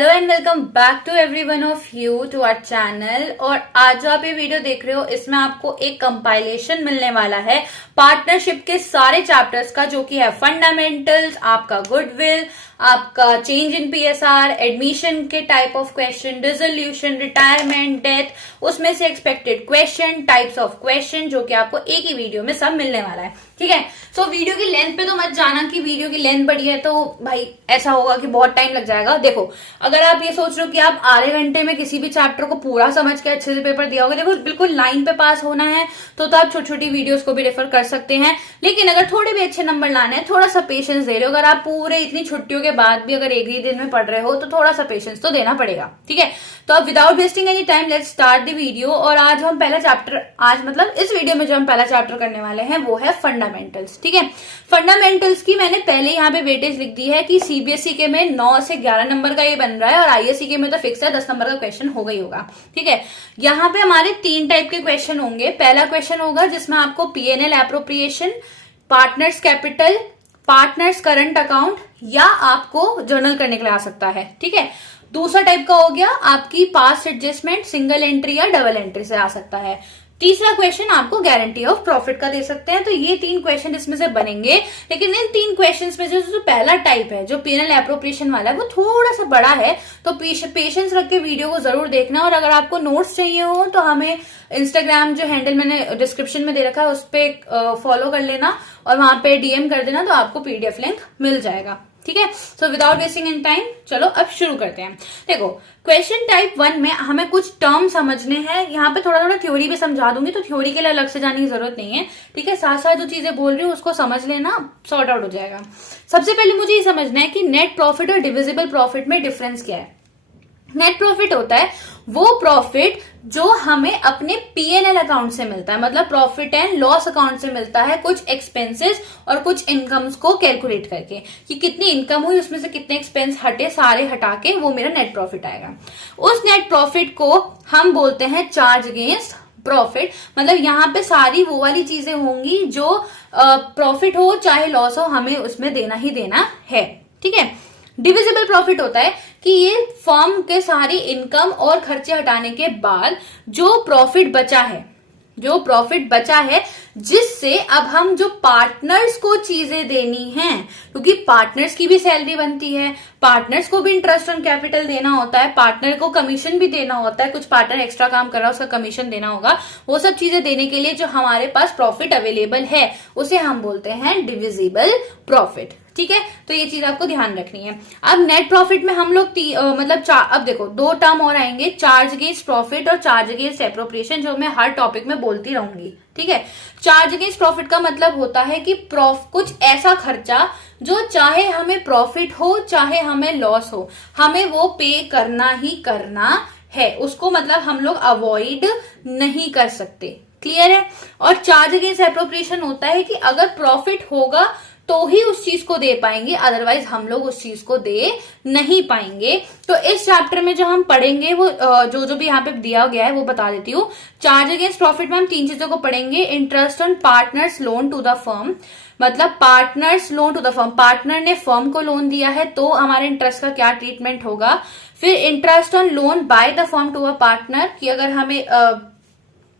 Hello and welcome back to every one of you to our channel. और आज जो आप ये वीडियो देख रहे हो इसमें आपको एक कंपाइलेशन मिलने वाला है पार्टनरशिप के सारे चैप्टर्स का, जो कि है फंडामेंटल्स, आपका गुडविल, आपका चेंज इन पीएसआर, एडमिशन के type of question, dissolution, retirement, death, उसमें से expected question, types of question, जो कि आपको एक ही वीडियो में सब मिलने वाला है। ठीक है, सो वीडियो की लेंथ पे तो मत जाना कि वीडियो की लेंथ बड़ी है तो भाई ऐसा होगा कि बहुत टाइम लग जाएगा। देखो, अगर आप ये सोच रहे हो कि आप आधे घंटे में किसी भी चैप्टर को पूरा समझ के अच्छे से पेपर दिया होगा, देखो बिल्कुल लाइन पे पास होना है तो आप छोटी छोटी वीडियोस को भी रेफर कर सकते हैं। लेकिन अगर थोड़े भी अच्छे नंबर लाने हैं, थोड़ा सा पेशेंस दे रहे हो, अगर आप पूरे इतनी छुट्टियों के बाद भी अगर एक ही दिन में पढ़ रहे हो तो थोड़ा सा पेशेंस तो देना पड़ेगा। ठीक है, तो अब without wasting any time let's start the video. और आज हम पहला चैप्टर, आज मतलब इस वीडियो में जो हम पहला चैप्टर करने वाले हैं वो है फंडामेंटल्स। ठीक है, फंडामेंटल्स की मैंने पहले यहाँ पे वेटेज लिख दी है कि सीबीएसई के में 9 से 11 नंबर का ये बन रहा है और आईएससी के में तो फिक्स है 10 नंबर का क्वेश्चन होगा ही होगा। ठीक है, यहाँ पे हमारे 3 टाइप के क्वेश्चन होंगे। पहला क्वेश्चन होगा जिसमें आपको PNL appropriation, partners capital, partners current account या आपको जर्नल करने के लिए आ सकता है। ठीक है, दूसरा टाइप का हो गया आपकी पास्ट एडजस्टमेंट, सिंगल एंट्री या डबल एंट्री से आ सकता है। तीसरा क्वेश्चन आपको गारंटी ऑफ प्रॉफिट का दे सकते हैं। तो ये 3 क्वेश्चन इसमें से बनेंगे। लेकिन इन 3 क्वेश्चंस में जो पहला टाइप है, जो पीएनएल एप्रोप्रिएशन वाला है, वो थोड़ा सा बड़ा है, तो पेशेंस रख के वीडियो को जरूर देखना। और अगर आपको नोट्स चाहिए हो तो हमें इंस्टाग्राम जो हैंडल मैंने डिस्क्रिप्शन में दे रखा है उस पर फॉलो कर लेना और वहां पे डीएम कर देना, तो आपको पीडीएफ लिंक मिल जाएगा। ठीक है, so without wasting in time चलो अब शुरू करते हैं। देखो, क्वेश्चन टाइप 1 में हमें कुछ टर्म समझने हैं। यहाँ पे थोड़ा थोड़ा थ्योरी भी समझा दूंगी, तो थ्योरी के लिए अलग से जाने की जरूरत नहीं है। ठीक है, साथ साथ जो चीजें बोल रही हूँ उसको समझ लेना, सॉर्ट आउट हो जाएगा। सबसे पहले मुझे ये समझना है कि नेट प्रॉफिट और डिविजिबल प्रॉफिट में डिफरेंस क्या है। नेट प्रॉफिट होता है वो प्रॉफिट जो हमें अपने पीएनएल अकाउंट से मिलता है, मतलब प्रॉफिट एंड लॉस अकाउंट से मिलता है, कुछ एक्सपेंसेस और कुछ इनकम्स को कैलकुलेट करके कि कितनी इनकम हुई, उसमें से कितने एक्सपेंस हटे, सारे हटा के वो मेरा नेट प्रॉफिट आएगा। उस नेट प्रॉफिट को हम बोलते हैं चार्ज अगेंस्ट प्रॉफिट। मतलब यहाँ पे सारी वो वाली चीजें होंगी जो प्रॉफिट हो चाहे लॉस हो, हमें उसमें देना ही देना है। ठीक है, डिविजिबल प्रॉफिट होता है कि ये फर्म के सारी इनकम और खर्चे हटाने के बाद जो प्रॉफिट बचा है जिससे अब हम जो पार्टनर्स को चीजें देनी हैं, क्योंकि पार्टनर्स की भी सैलरी बनती है, पार्टनर्स को भी इंटरेस्ट ऑन कैपिटल देना होता है, पार्टनर को कमीशन भी देना होता है, कुछ पार्टनर एक्स्ट्रा काम कर रहा है उसका कमीशन देना होगा, वो सब चीजें देने के लिए जो हमारे पास प्रॉफिट अवेलेबल है उसे हम बोलते हैं डिविजिबल प्रॉफिट। ठीक है, तो ये चीज आपको ध्यान रखनी है। अब नेट प्रॉफिट में हम लोग अब देखो 2 टर्म और आएंगे, चार्ज अगेंस्ट प्रॉफिट और चार्ज अगेंस्ट एप्रोप्रिएशन, जो मैं हर टॉपिक में बोलती रहूंगी। ठीक है, चार्ज अगेंस्ट प्रॉफिट का मतलब होता है कि कुछ ऐसा खर्चा जो चाहे हमें प्रॉफिट हो चाहे हमें लॉस हो, हमें वो पे करना ही करना है, उसको मतलब हम लोग अवॉइड नहीं कर सकते। क्लियर है। और चार्ज अगेंस्ट एप्रोप्रिएशन होता है कि अगर प्रॉफिट होगा तो ही उस चीज को दे पाएंगे, अदरवाइज हम लोग उस चीज को दे नहीं पाएंगे। तो इस चैप्टर में जो हम पढ़ेंगे वो जो भी यहाँ पे दिया गया है वो बता देती हूँ। चार्ज अगेंस्ट प्रॉफिट में हम 3 चीजों को पढ़ेंगे। Interest on partners loan to the firm, मतलब partners loan to the firm, partner ने फर्म को लोन दिया है तो हमारे इंटरेस्ट का क्या ट्रीटमेंट होगा। फिर interest on loan by the firm to a partner, कि अगर हमें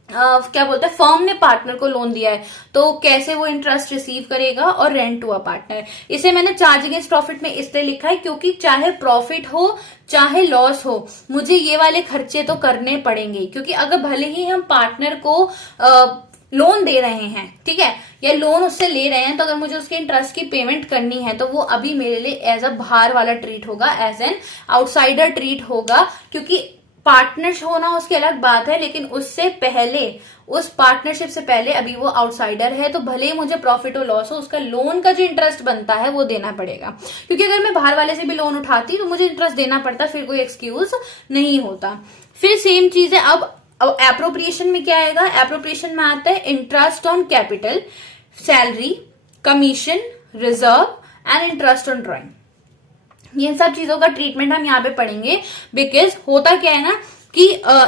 क्या बोलते हैं, फर्म ने पार्टनर को लोन दिया है तो कैसे वो इंटरेस्ट रिसीव करेगा। और रेंट टू अ पार्टनर, इसे मैंने चार्ज अगेंस्ट प्रॉफिट में इसलिए लिखा है क्योंकि चाहे प्रॉफिट हो चाहे लॉस हो, मुझे ये वाले खर्चे तो करने पड़ेंगे। क्योंकि अगर भले ही हम पार्टनर को लोन दे रहे हैं, ठीक है, या लोन उससे ले रहे हैं, तो अगर मुझे उसके इंटरेस्ट की पेमेंट करनी है तो वो अभी मेरे लिए एज अ बाहर वाला ट्रीट होगा, एज एन आउटसाइडर ट्रीट होगा। क्योंकि पार्टनर होना उसकी अलग बात है, लेकिन उससे पहले, उस पार्टनरशिप से पहले अभी वो आउटसाइडर है, तो भले ही मुझे प्रॉफिट हो लॉस हो, उसका लोन का जो इंटरेस्ट बनता है वो देना पड़ेगा। क्योंकि अगर मैं बाहर वाले से भी लोन उठाती तो मुझे इंटरेस्ट देना पड़ता, फिर कोई एक्सक्यूज नहीं होता। फिर सेम चीज है, अब एप्रोप्रिएशन में क्या आएगा। एप्रोप्रिएशन में आता है interest on capital, salary, commission, reserve and interest on drawing. ये सब चीजों का ट्रीटमेंट हम यहाँ पे पढ़ेंगे। बिकॉज होता क्या है ना कि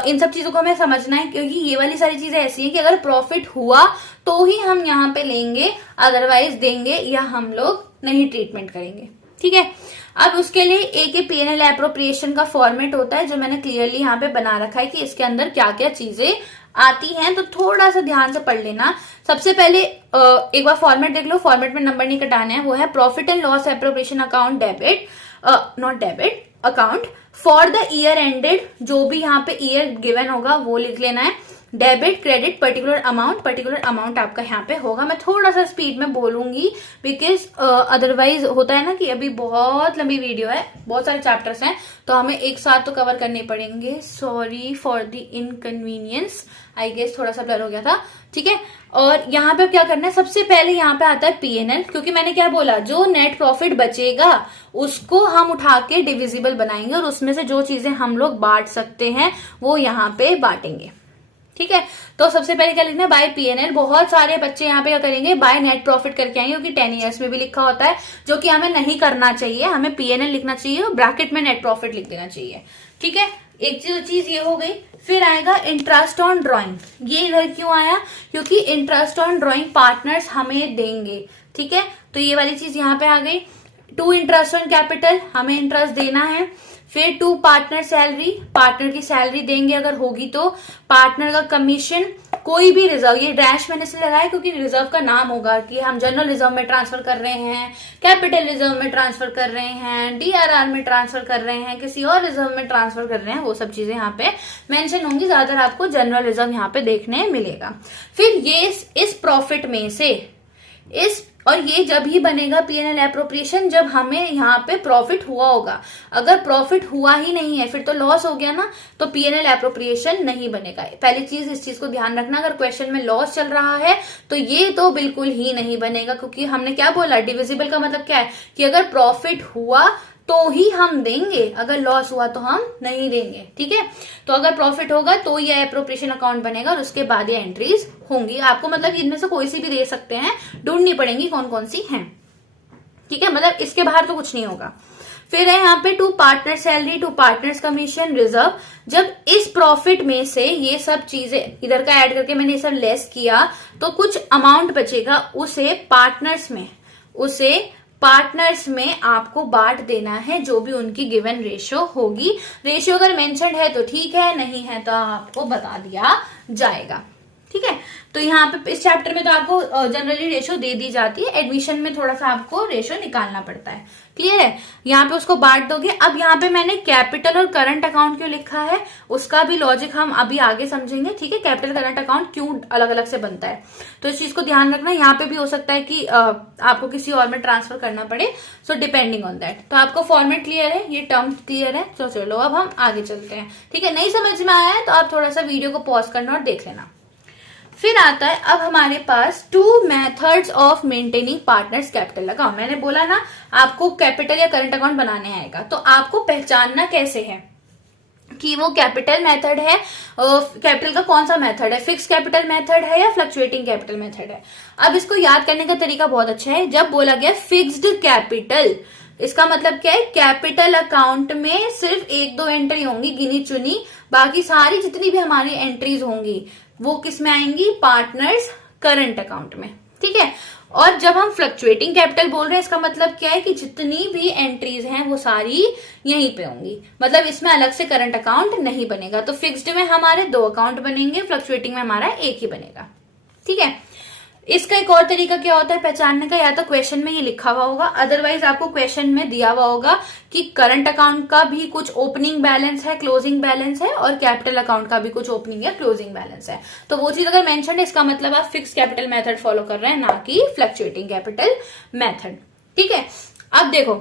इन सब चीजों को हमें समझना है, क्योंकि ये वाली सारी चीजें ऐसी हैं कि अगर प्रॉफिट हुआ तो ही हम यहाँ पे लेंगे, अदरवाइज देंगे या हम लोग नहीं ट्रीटमेंट करेंगे। ठीक है, अब उसके लिए एक P&L एप्रोप्रिएशन का फॉर्मेट होता है जो मैंने क्लियरली यहाँ पे बना रखा है कि इसके अंदर क्या क्या चीजें आती हैं, तो थोड़ा सा ध्यान से पढ़ लेना। सबसे पहले एक बार फॉर्मेट देख लो, फॉर्मेट में नंबर नहीं कटाने हैं। वो है profit and loss appropriation account debit, not debit account for the year ended, जो भी यहाँ पे ईयर गिवन होगा वो लिख लेना है। डेबिट क्रेडिट पर्टिकुलर अमाउंट आपका यहाँ पे होगा। मैं थोड़ा सा स्पीड में बोलूंगी बिकॉज अदरवाइज होता है ना कि अभी बहुत लंबी वीडियो है, बहुत सारे चैप्टर्स हैं, तो हमें एक साथ तो कवर करने पड़ेंगे। Sorry for the inconvenience, I guess थोड़ा सा ब्लर हो गया था, ठीक है। और यहाँ पे क्या करना है, सबसे पहले यहाँ पे आता है P&L, क्योंकि मैंने क्या बोला, जो नेट प्रॉफिट बचेगा उसको हम उठा के डिविजिबल बनाएंगे और उसमें से जो चीजें हम लोग बांट सकते हैं वो यहाँ पे बांटेंगे, ठीक है। तो सबसे पहले क्या लिखना है, बाय P&L। बहुत सारे बच्चे यहाँ पे क्या करेंगे, बाय नेट प्रॉफिट करके आएंगे, क्योंकि 10 ईयर्स में भी लिखा होता है, जो कि हमें नहीं करना चाहिए। हमें P&L लिखना चाहिए और ब्रैकेट में नेट प्रॉफिट लिख देना चाहिए, ठीक है। एक चीज ये हो गई। फिर आएगा इंटरेस्ट ऑन ड्रॉइंग। ये इधर क्यों आया, क्योंकि इंटरेस्ट ऑन ड्रॉइंग पार्टनर्स हमें देंगे, ठीक है। तो ये वाली चीज यहाँ पे आ गई। टू इंटरेस्ट ऑन कैपिटल, हमें इंटरेस्ट देना है। फिर टू पार्टनर सैलरी, पार्टनर की सैलरी देंगे अगर होगी तो। पार्टनर का कमीशन, कोई भी रिजर्व, ये डैश मैंने इसलिए लगाया क्योंकि रिजर्व का नाम होगा कि हम जनरल रिजर्व में ट्रांसफर कर रहे हैं, कैपिटल रिजर्व में ट्रांसफर कर रहे हैं, DRR में ट्रांसफर कर रहे हैं, किसी और रिजर्व में ट्रांसफर कर रहे हैं, वो सब चीजें यहाँ पे मेंशन होंगी। ज्यादातर आपको जनरल रिजर्व यहाँ पे देखने मिलेगा। फिर ये इस प्रॉफिट में से और ये जब ही बनेगा P&L एप्रोप्रिएशन जब हमें यहाँ पे प्रॉफिट हुआ होगा। अगर प्रॉफिट हुआ ही नहीं है फिर तो लॉस हो गया ना, तो P&L एप्रोप्रिएशन नहीं बनेगा। पहली चीज इस चीज को ध्यान रखना, अगर क्वेश्चन में लॉस चल रहा है तो ये तो बिल्कुल ही नहीं बनेगा, क्योंकि हमने क्या बोला, डिविजिबल का मतलब क्या है कि अगर प्रॉफिट हुआ तो ही हम देंगे, अगर लॉस हुआ तो हम नहीं देंगे, ठीक है। तो अगर प्रॉफिट होगा तो ये एप्रोप्रिएशन अकाउंट बनेगा और उसके बाद ये एंट्रीज होंगी। आपको मतलब इनमें से कोई सी भी दे सकते हैं, ढूंढनी पड़ेंगी कौन कौन सी हैं, ठीक है। मतलब इसके बाहर तो कुछ नहीं होगा। फिर है यहाँ पे to partner salary, to partners commission, reserve. जब इस प्रॉफिट में से ये सब चीजें इधर का ऐड करके मैंने ये सब लेस किया तो कुछ अमाउंट बचेगा, उसे पार्टनर्स में आपको बांट देना है, जो भी उनकी गिवन रेशियो होगी। रेशियो अगर मेंशन्ड है तो ठीक है, नहीं है तो आपको बता दिया जाएगा, ठीक है। तो यहाँ पे इस चैप्टर में तो आपको जनरली रेशियो दे दी जाती है, एडमिशन में थोड़ा सा आपको रेशियो निकालना पड़ता है, क्लियर है। यहाँ पे उसको बांट दोगे। अब यहाँ पे मैंने कैपिटल और करंट अकाउंट क्यों लिखा है उसका भी लॉजिक हम अभी आगे समझेंगे, ठीक है। कैपिटल करंट अकाउंट क्यों अलग अलग से बनता है, तो इस चीज को ध्यान रखना। यहाँ पे भी हो सकता है कि आपको किसी और में ट्रांसफर करना पड़े, सो डिपेंडिंग ऑन दैट। तो आपको फॉर्मेट क्लियर है, ये टर्म क्लियर है, तो चलो अब हम आगे चलते हैं, ठीक है। नहीं समझ में आया है तो आप थोड़ा सा वीडियो को पॉज करना और देख लेना। फिर आता है अब हमारे पास two methods of maintaining partners capital account. मैंने बोला ना आपको कैपिटल या करंट अकाउंट बनाने आएगा, तो आपको पहचानना कैसे है कि वो कैपिटल मेथड है, कैपिटल का कौन सा मेथड है, फिक्स कैपिटल मेथड है या फ्लक्चुएटिंग कैपिटल मेथड है। अब इसको याद करने का तरीका बहुत अच्छा है। जब बोला गया फिक्स्ड कैपिटल, इसका मतलब क्या है, कैपिटल अकाउंट में सिर्फ 1-2 एंट्री होंगी गिनी चुनी, बाकी सारी जितनी भी हमारी एंट्रीज होंगी वो किस में आएंगी, पार्टनर्स करंट अकाउंट में, ठीक है। और जब हम फ्लक्चुएटिंग कैपिटल बोल रहे हैं इसका मतलब क्या है कि जितनी भी एंट्रीज हैं वो सारी यहीं पे होंगी, मतलब इसमें अलग से करंट अकाउंट नहीं बनेगा। तो फिक्स्ड में हमारे 2 अकाउंट बनेंगे, फ्लक्चुएटिंग में हमारा 1 ही बनेगा, ठीक है। इसका एक और तरीका क्या होता है पहचानने का, या तो क्वेश्चन में ये लिखा हुआ होगा, अदरवाइज आपको क्वेश्चन में दिया हुआ होगा कि करंट अकाउंट का भी कुछ ओपनिंग बैलेंस है, क्लोजिंग बैलेंस है, और कैपिटल अकाउंट का भी कुछ ओपनिंग या क्लोजिंग बैलेंस है। तो वो चीज अगर मेंशन है इसका मतलब आप फिक्स कैपिटल मेथड फॉलो कर रहे हैं, ना कि फ्लक्चुएटिंग कैपिटल मेथड, ठीक है। अब देखो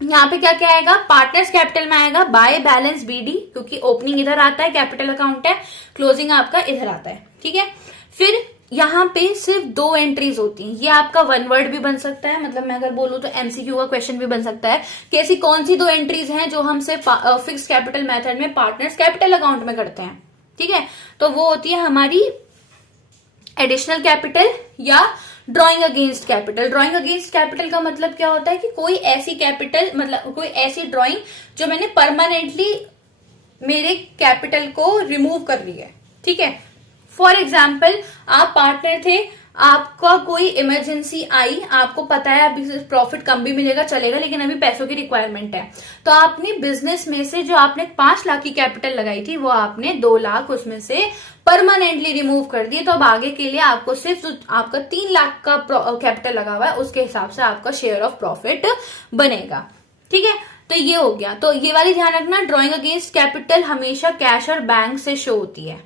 यहाँ पे क्या क्या आएगा, पार्टनर्स कैपिटल में आएगा बाय बैलेंस BD, क्योंकि ओपनिंग इधर आता है, कैपिटल अकाउंट है, क्लोजिंग आपका इधर आता है, ठीक है। फिर यहाँ पे सिर्फ 2 एंट्रीज होती हैं, ये आपका 1 वर्ड भी बन सकता है, मतलब मैं अगर बोलूं तो MCQ का क्वेश्चन भी बन सकता है कि ऐसी कौन सी 2 एंट्रीज हैं जो हमसे फिक्स कैपिटल मेथड में पार्टनर्स कैपिटल अकाउंट में करते हैं, ठीक है। तो वो होती है हमारी एडिशनल कैपिटल या drawing against capital. Drawing against capital का मतलब क्या होता है कि कोई ऐसी कैपिटल, मतलब कोई ऐसी ड्रॉइंग जो मैंने परमानेंटली मेरे कैपिटल को रिमूव कर ली है, ठीक है। फॉर एग्जाम्पल आप पार्टनर थे, आपका कोई इमरजेंसी आई, आपको पता है अभी प्रॉफिट कम भी मिलेगा चलेगा, लेकिन अभी पैसों की रिक्वायरमेंट है, तो आपने बिजनेस में से जो आपने 5 लाख की कैपिटल लगाई थी वो आपने 2 लाख उसमें से परमानेंटली रिमूव कर दिए। तो अब आगे के लिए आपको सिर्फ आपका 3 लाख का कैपिटल लगा हुआ है उसके हिसाब से आपका शेयर ऑफ प्रॉफिट बनेगा। ठीक है, तो ये हो गया। तो ये वाली ध्यान रखना, ड्रॉइंग अगेंस्ट कैपिटल हमेशा कैश और बैंक से शो होती है।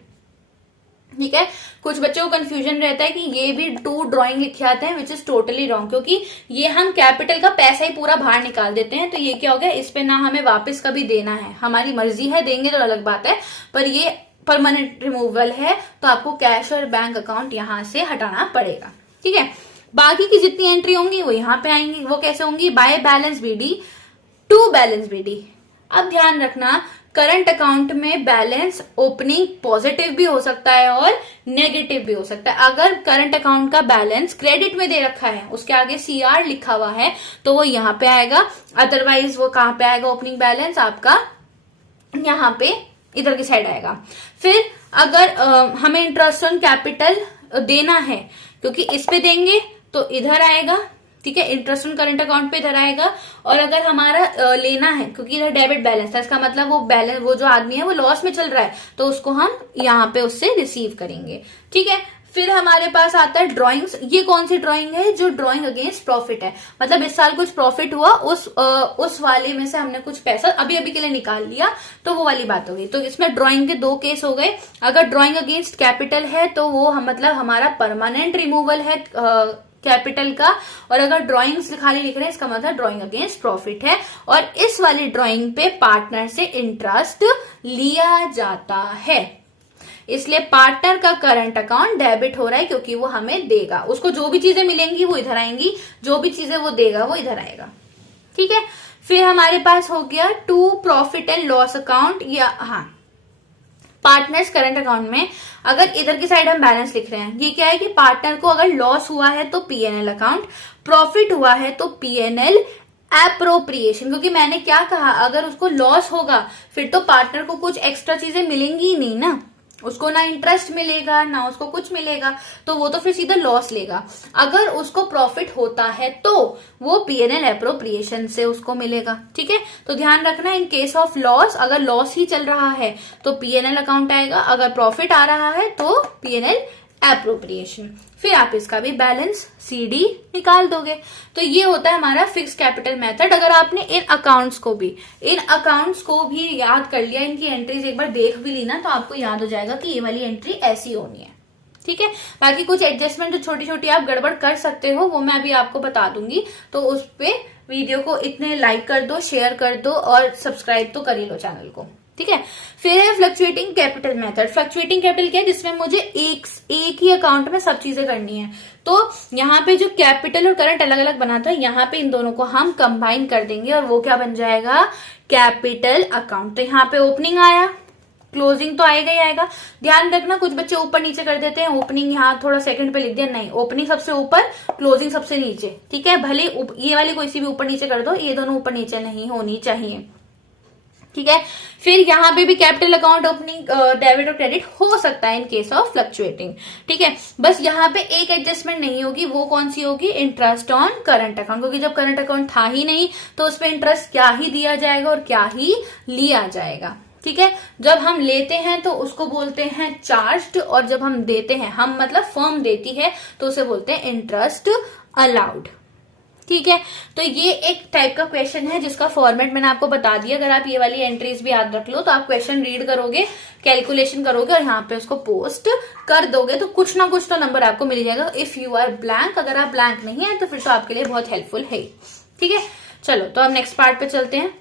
ठीक है, कुछ बच्चों को कंफ्यूजन रहता है कि ये भी टू ड्राइंग लिखे आते हैं, विच इज टोटली रॉन्ग, क्योंकि ये हम कैपिटल का पैसा ही पूरा बाहर निकाल देते हैं। तो ये क्या हो गया, इस पे ना हमें वापस कभी देना है, हमारी मर्जी है, देंगे तो अलग बात है, पर ये परमानेंट रिमूवल है, तो आपको कैश और बैंक अकाउंट यहां से हटाना पड़ेगा। ठीक है, बाकी की जितनी एंट्री होंगी वो यहाँ पे आएंगी। वो कैसे होंगी, by balance BD to balance BD. अब ध्यान रखना, करंट अकाउंट में बैलेंस ओपनिंग पॉजिटिव भी हो सकता है और नेगेटिव भी हो सकता है। अगर करंट अकाउंट का बैलेंस क्रेडिट में दे रखा है, उसके आगे सीआर लिखा हुआ है, तो वो यहाँ पे आएगा। अदरवाइज वो कहाँ पे आएगा, ओपनिंग बैलेंस आपका यहाँ पे इधर की साइड आएगा। फिर अगर हमें इंटरेस्ट ऑन कैपिटल देना है, क्योंकि इस पे देंगे तो इधर आएगा। ठीक है, इंटरेस्ट ऑन करंट अकाउंट पे इधर आएगा। और अगर हमारा लेना है, क्योंकि इधर डेबिट बैलेंस था, इसका मतलब वो बैलेंस, वो जो आदमी है वो लॉस में चल रहा है, तो उसको हम यहाँ पे उससे रिसीव करेंगे। ठीक है, फिर हमारे पास आता है ड्राइंग्स। ये कौन सी ड्राइंग है, जो ड्राइंग अगेंस्ट प्रॉफिट है, मतलब इस साल कुछ प्रॉफिट हुआ, उस वाले में से हमने कुछ पैसा अभी अभी के लिए निकाल लिया, तो वो वाली बात हो गई। तो इसमें ड्राइंग के 2 केस हो गए। अगर ड्राइंग अगेंस्ट कैपिटल है तो वो मतलब हमारा परमानेंट रिमूवल है कैपिटल का, और अगर ड्राइंग्स खाली लिख रहे हैं इसका मतलब ड्राइंग अगेंस्ट प्रॉफिट है। और इस वाली ड्राइंग पे पार्टनर से इंटरेस्ट लिया जाता है, इसलिए पार्टनर का करंट अकाउंट डेबिट हो रहा है, क्योंकि वो हमें देगा। उसको जो भी चीजें मिलेंगी वो इधर आएंगी, जो भी चीजें वो देगा वो इधर आएगा। ठीक है, फिर हमारे पास हो गया to profit and loss account, या हाँ पार्टनर्स करंट अकाउंट में अगर इधर की साइड हम बैलेंस लिख रहे हैं, ये क्या है कि पार्टनर को अगर लॉस हुआ है तो पीएनएल अकाउंट, प्रॉफिट हुआ है तो पीएनएल एप्रोप्रिएशन। क्योंकि मैंने क्या कहा, अगर उसको लॉस होगा फिर तो पार्टनर को कुछ एक्स्ट्रा चीजें मिलेंगी ही नहीं ना, उसको ना इंटरेस्ट मिलेगा ना उसको कुछ मिलेगा, तो वो तो फिर सीधा लॉस लेगा। अगर उसको प्रॉफिट होता है तो वो पीएनएल एप्रोप्रिएशन से उसको मिलेगा। ठीक है, तो ध्यान रखना, इन केस ऑफ लॉस, अगर लॉस ही चल रहा है तो पीएनएल अकाउंट आएगा, अगर प्रॉफिट आ रहा है तो पीएनएल एप्रोप्रिएशन। फिर आप इसका भी बैलेंस सीडी निकाल दोगे। तो ये होता है हमारा फिक्स कैपिटल मेथड। अगर आपने इन अकाउंट्स को भी याद कर लिया, इनकी एंट्रीज एक बार देख भी ली ना, तो आपको याद हो जाएगा कि ये वाली एंट्री ऐसी होनी है। ठीक है, बाकी कुछ एडजस्टमेंट जो छोटी छोटी आप गड़बड़ कर सकते हो वो मैं अभी आपको बता दूंगी, तो उस पे वीडियो को इतने लाइक कर दो, शेयर कर दो और सब्सक्राइब तो कर ही लो चैनल को। ठीक है, फिर है fluctuating capital method. Fluctuating capital क्या है, जिसमें मुझे एक ही अकाउंट में सब चीजें करनी है। तो यहाँ पे जो कैपिटल और करंट अलग अलग बना था, यहाँ पे इन दोनों को हम कंबाइन कर देंगे और वो क्या बन जाएगा, कैपिटल अकाउंट। तो यहाँ पे ओपनिंग आया, क्लोजिंग तो आएगा ही आएगा। ध्यान रखना, कुछ बच्चे ऊपर नीचे कर देते हैं, ओपनिंग यहाँ थोड़ा सेकंड पे लिख दिया, नहीं, ओपनिंग सबसे ऊपर, क्लोजिंग सबसे नीचे। ठीक है, भले ये वाली कोई सी भी ऊपर नीचे कर दो, ये दोनों ऊपर नीचे नहीं होनी चाहिए। ठीक है, फिर यहाँ पे भी कैपिटल अकाउंट ओपनिंग डेबिट और क्रेडिट हो सकता है इन केस ऑफ फ्लक्चुएटिंग। ठीक है, बस यहाँ पे एक एडजस्टमेंट नहीं होगी, वो कौन सी होगी, इंटरेस्ट ऑन करंट अकाउंट, क्योंकि जब करंट अकाउंट था ही नहीं तो उस पर इंटरेस्ट क्या ही दिया जाएगा और क्या ही लिया जाएगा। ठीक है, जब हम लेते हैं तो उसको बोलते हैं चार्ज्ड, और जब हम देते हैं, हम मतलब फर्म देती है, तो उसे बोलते हैं इंटरेस्ट अलाउड। ठीक है, तो ये एक टाइप का क्वेश्चन है जिसका फॉर्मेट मैंने आपको बता दिया। अगर आप ये वाली एंट्रीज भी याद रख लो तो आप क्वेश्चन रीड करोगे, कैलकुलेशन करोगे और यहाँ पे उसको पोस्ट कर दोगे, तो कुछ ना कुछ तो नंबर आपको मिल जाएगा। इफ यू आर ब्लैंक, अगर आप ब्लैंक नहीं है तो फिर तो आपके लिए बहुत हेल्पफुल है। ठीक है, चलो तो अब नेक्स्ट पार्ट पे चलते हैं।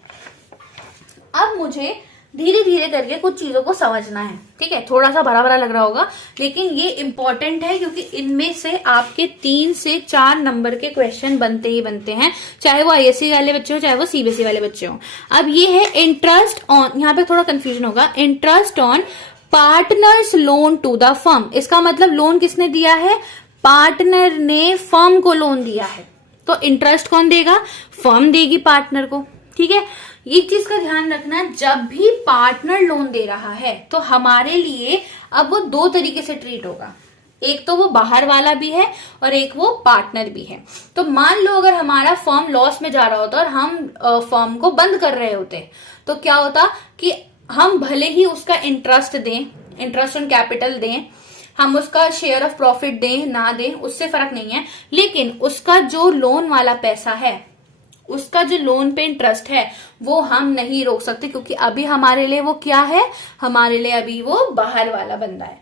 अब मुझे धीरे धीरे करके कुछ चीजों को समझना है। ठीक है, थोड़ा सा भरा भरा लग रहा होगा, लेकिन ये इंपॉर्टेंट है, क्योंकि इनमें से आपके 3 से 4 नंबर के क्वेश्चन बनते ही बनते हैं, चाहे वो आईएससी वाले बच्चे हो चाहे वो सीबीएसई वाले बच्चे हो। अब ये है इंटरेस्ट ऑन, यहाँ पे थोड़ा कंफ्यूजन होगा, interest on partners loan to the firm. इसका मतलब लोन किसने दिया है, पार्टनर ने फर्म को लोन दिया है, तो इंटरेस्ट कौन देगा, फर्म देगी पार्टनर को। ठीक है, एक चीज का ध्यान रखना, जब भी पार्टनर लोन दे रहा है तो हमारे लिए अब वो 2 तरीके से ट्रीट होगा। एक तो वो बाहर वाला भी है और एक वो पार्टनर भी है। तो मान लो अगर हमारा फर्म लॉस में जा रहा होता और हम फर्म को बंद कर रहे होते, तो क्या होता कि हम भले ही उसका इंटरेस्ट दें, इंटरेस्ट ऑन कैपिटल दें, हम उसका शेयर ऑफ प्रॉफिट दें ना दें, उससे फर्क नहीं है, लेकिन उसका जो लोन वाला पैसा है, उसका जो लोन पे इंटरेस्ट है, वो हम नहीं रोक सकते, क्योंकि अभी हमारे लिए वो क्या है, हमारे लिए अभी वो बाहर वाला बंदा है।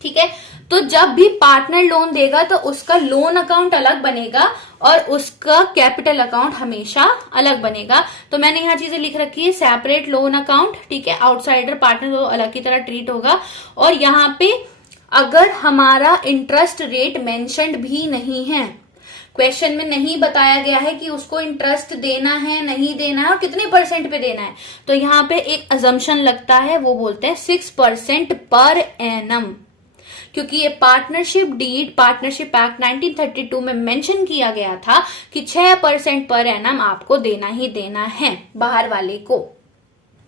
ठीक है, तो जब भी पार्टनर लोन देगा तो उसका लोन अकाउंट अलग बनेगा और उसका कैपिटल अकाउंट हमेशा अलग बनेगा। तो मैंने यहाँ चीजें लिख रखी है, सेपरेट लोन अकाउंट, ठीक है, आउटसाइडर पार्टनर तो अलग की तरह ट्रीट होगा। और यहाँ पे अगर हमारा इंटरेस्ट रेट मेंशन्ड भी नहीं है, क्वेश्चन में नहीं बताया गया है कि उसको इंटरेस्ट देना है नहीं देना है और कितने परसेंट पे देना है, तो यहाँ पे एक अजम्पशन लगता है, वो बोलते हैं 6% पर एनम, क्योंकि ये पार्टनरशिप डीड, पार्टनरशिप एक्ट 1932 में मेंशन किया गया था कि 6% पर एनम आपको देना ही देना है बाहर वाले को।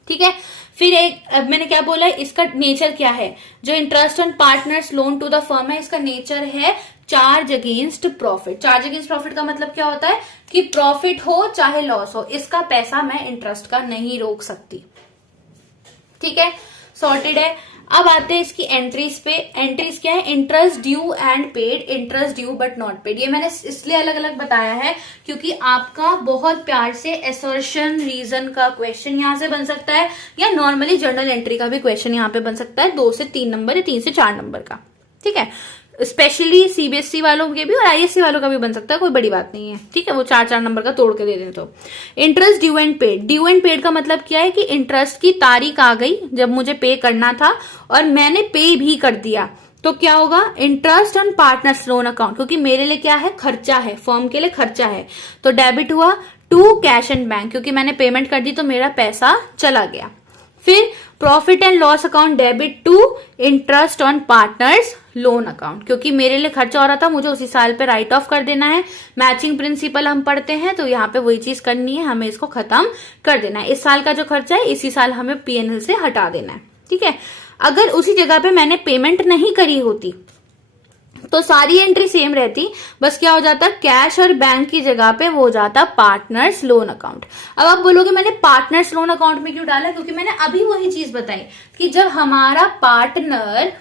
ठीक है, फिर अब मैंने क्या बोला, इसका नेचर क्या है, जो interest on partners loan to the firm है, इसका नेचर है charge against profit. Charge against profit का मतलब क्या होता है कि प्रॉफिट हो चाहे लॉस हो, इसका पैसा मैं इंटरेस्ट का नहीं रोक सकती। ठीक है, सॉर्टेड है। अब आते हैं इसकी एंट्रीज पे। एंट्रीज क्या है, interest due and paid, interest due but not paid. ये मैंने इसलिए अलग अलग बताया है क्योंकि आपका बहुत प्यार से असर्शन रीजन का क्वेश्चन यहां से बन सकता है, या नॉर्मली जर्नल एंट्री का भी क्वेश्चन यहाँ पे बन सकता है 2 से 3 नंबर या 3 से 4 नंबर का। ठीक है, स्पेशली सीबीएसई वालों के भी और आईएससी वालों का भी बन सकता है, कोई बड़ी बात नहीं है। ठीक है, वो 4-4 नंबर का तोड़ के दे दें। तो interest due and paid, due and paid का मतलब क्या है कि इंटरेस्ट की तारीख आ गई जब मुझे पे करना था और मैंने पे भी कर दिया, तो क्या होगा, interest on partners loan account, क्योंकि मेरे लिए क्या है, खर्चा है, फर्म के लिए खर्चा है, तो डेबिट हुआ टू कैश एंड बैंक, क्योंकि मैंने पेमेंट कर दी तो मेरा पैसा चला गया। फिर profit and loss account debit to interest on partners loan account, क्योंकि मेरे लिए खर्चा हो रहा था, मुझे उसी साल पे राइट ऑफ कर देना है। मैचिंग प्रिंसिपल हम पढ़ते हैं, तो यहाँ पे वही चीज करनी है, हमें इसको खत्म कर देना है। इस साल का जो खर्चा है इसी साल हमें पीएनएल से हटा देना है। ठीक है, अगर उसी जगह पे मैंने पेमेंट नहीं करी होती तो सारी एंट्री सेम रहती, बस क्या हो जाता, कैश और बैंक की जगह पे वो हो जाता पार्टनर्स लोन अकाउंट। अब आप बोलोगे मैंने पार्टनर्स लोन अकाउंट में क्यों डाला, क्योंकि मैंने अभी वही चीज बताई कि जब हमारा पार्टनर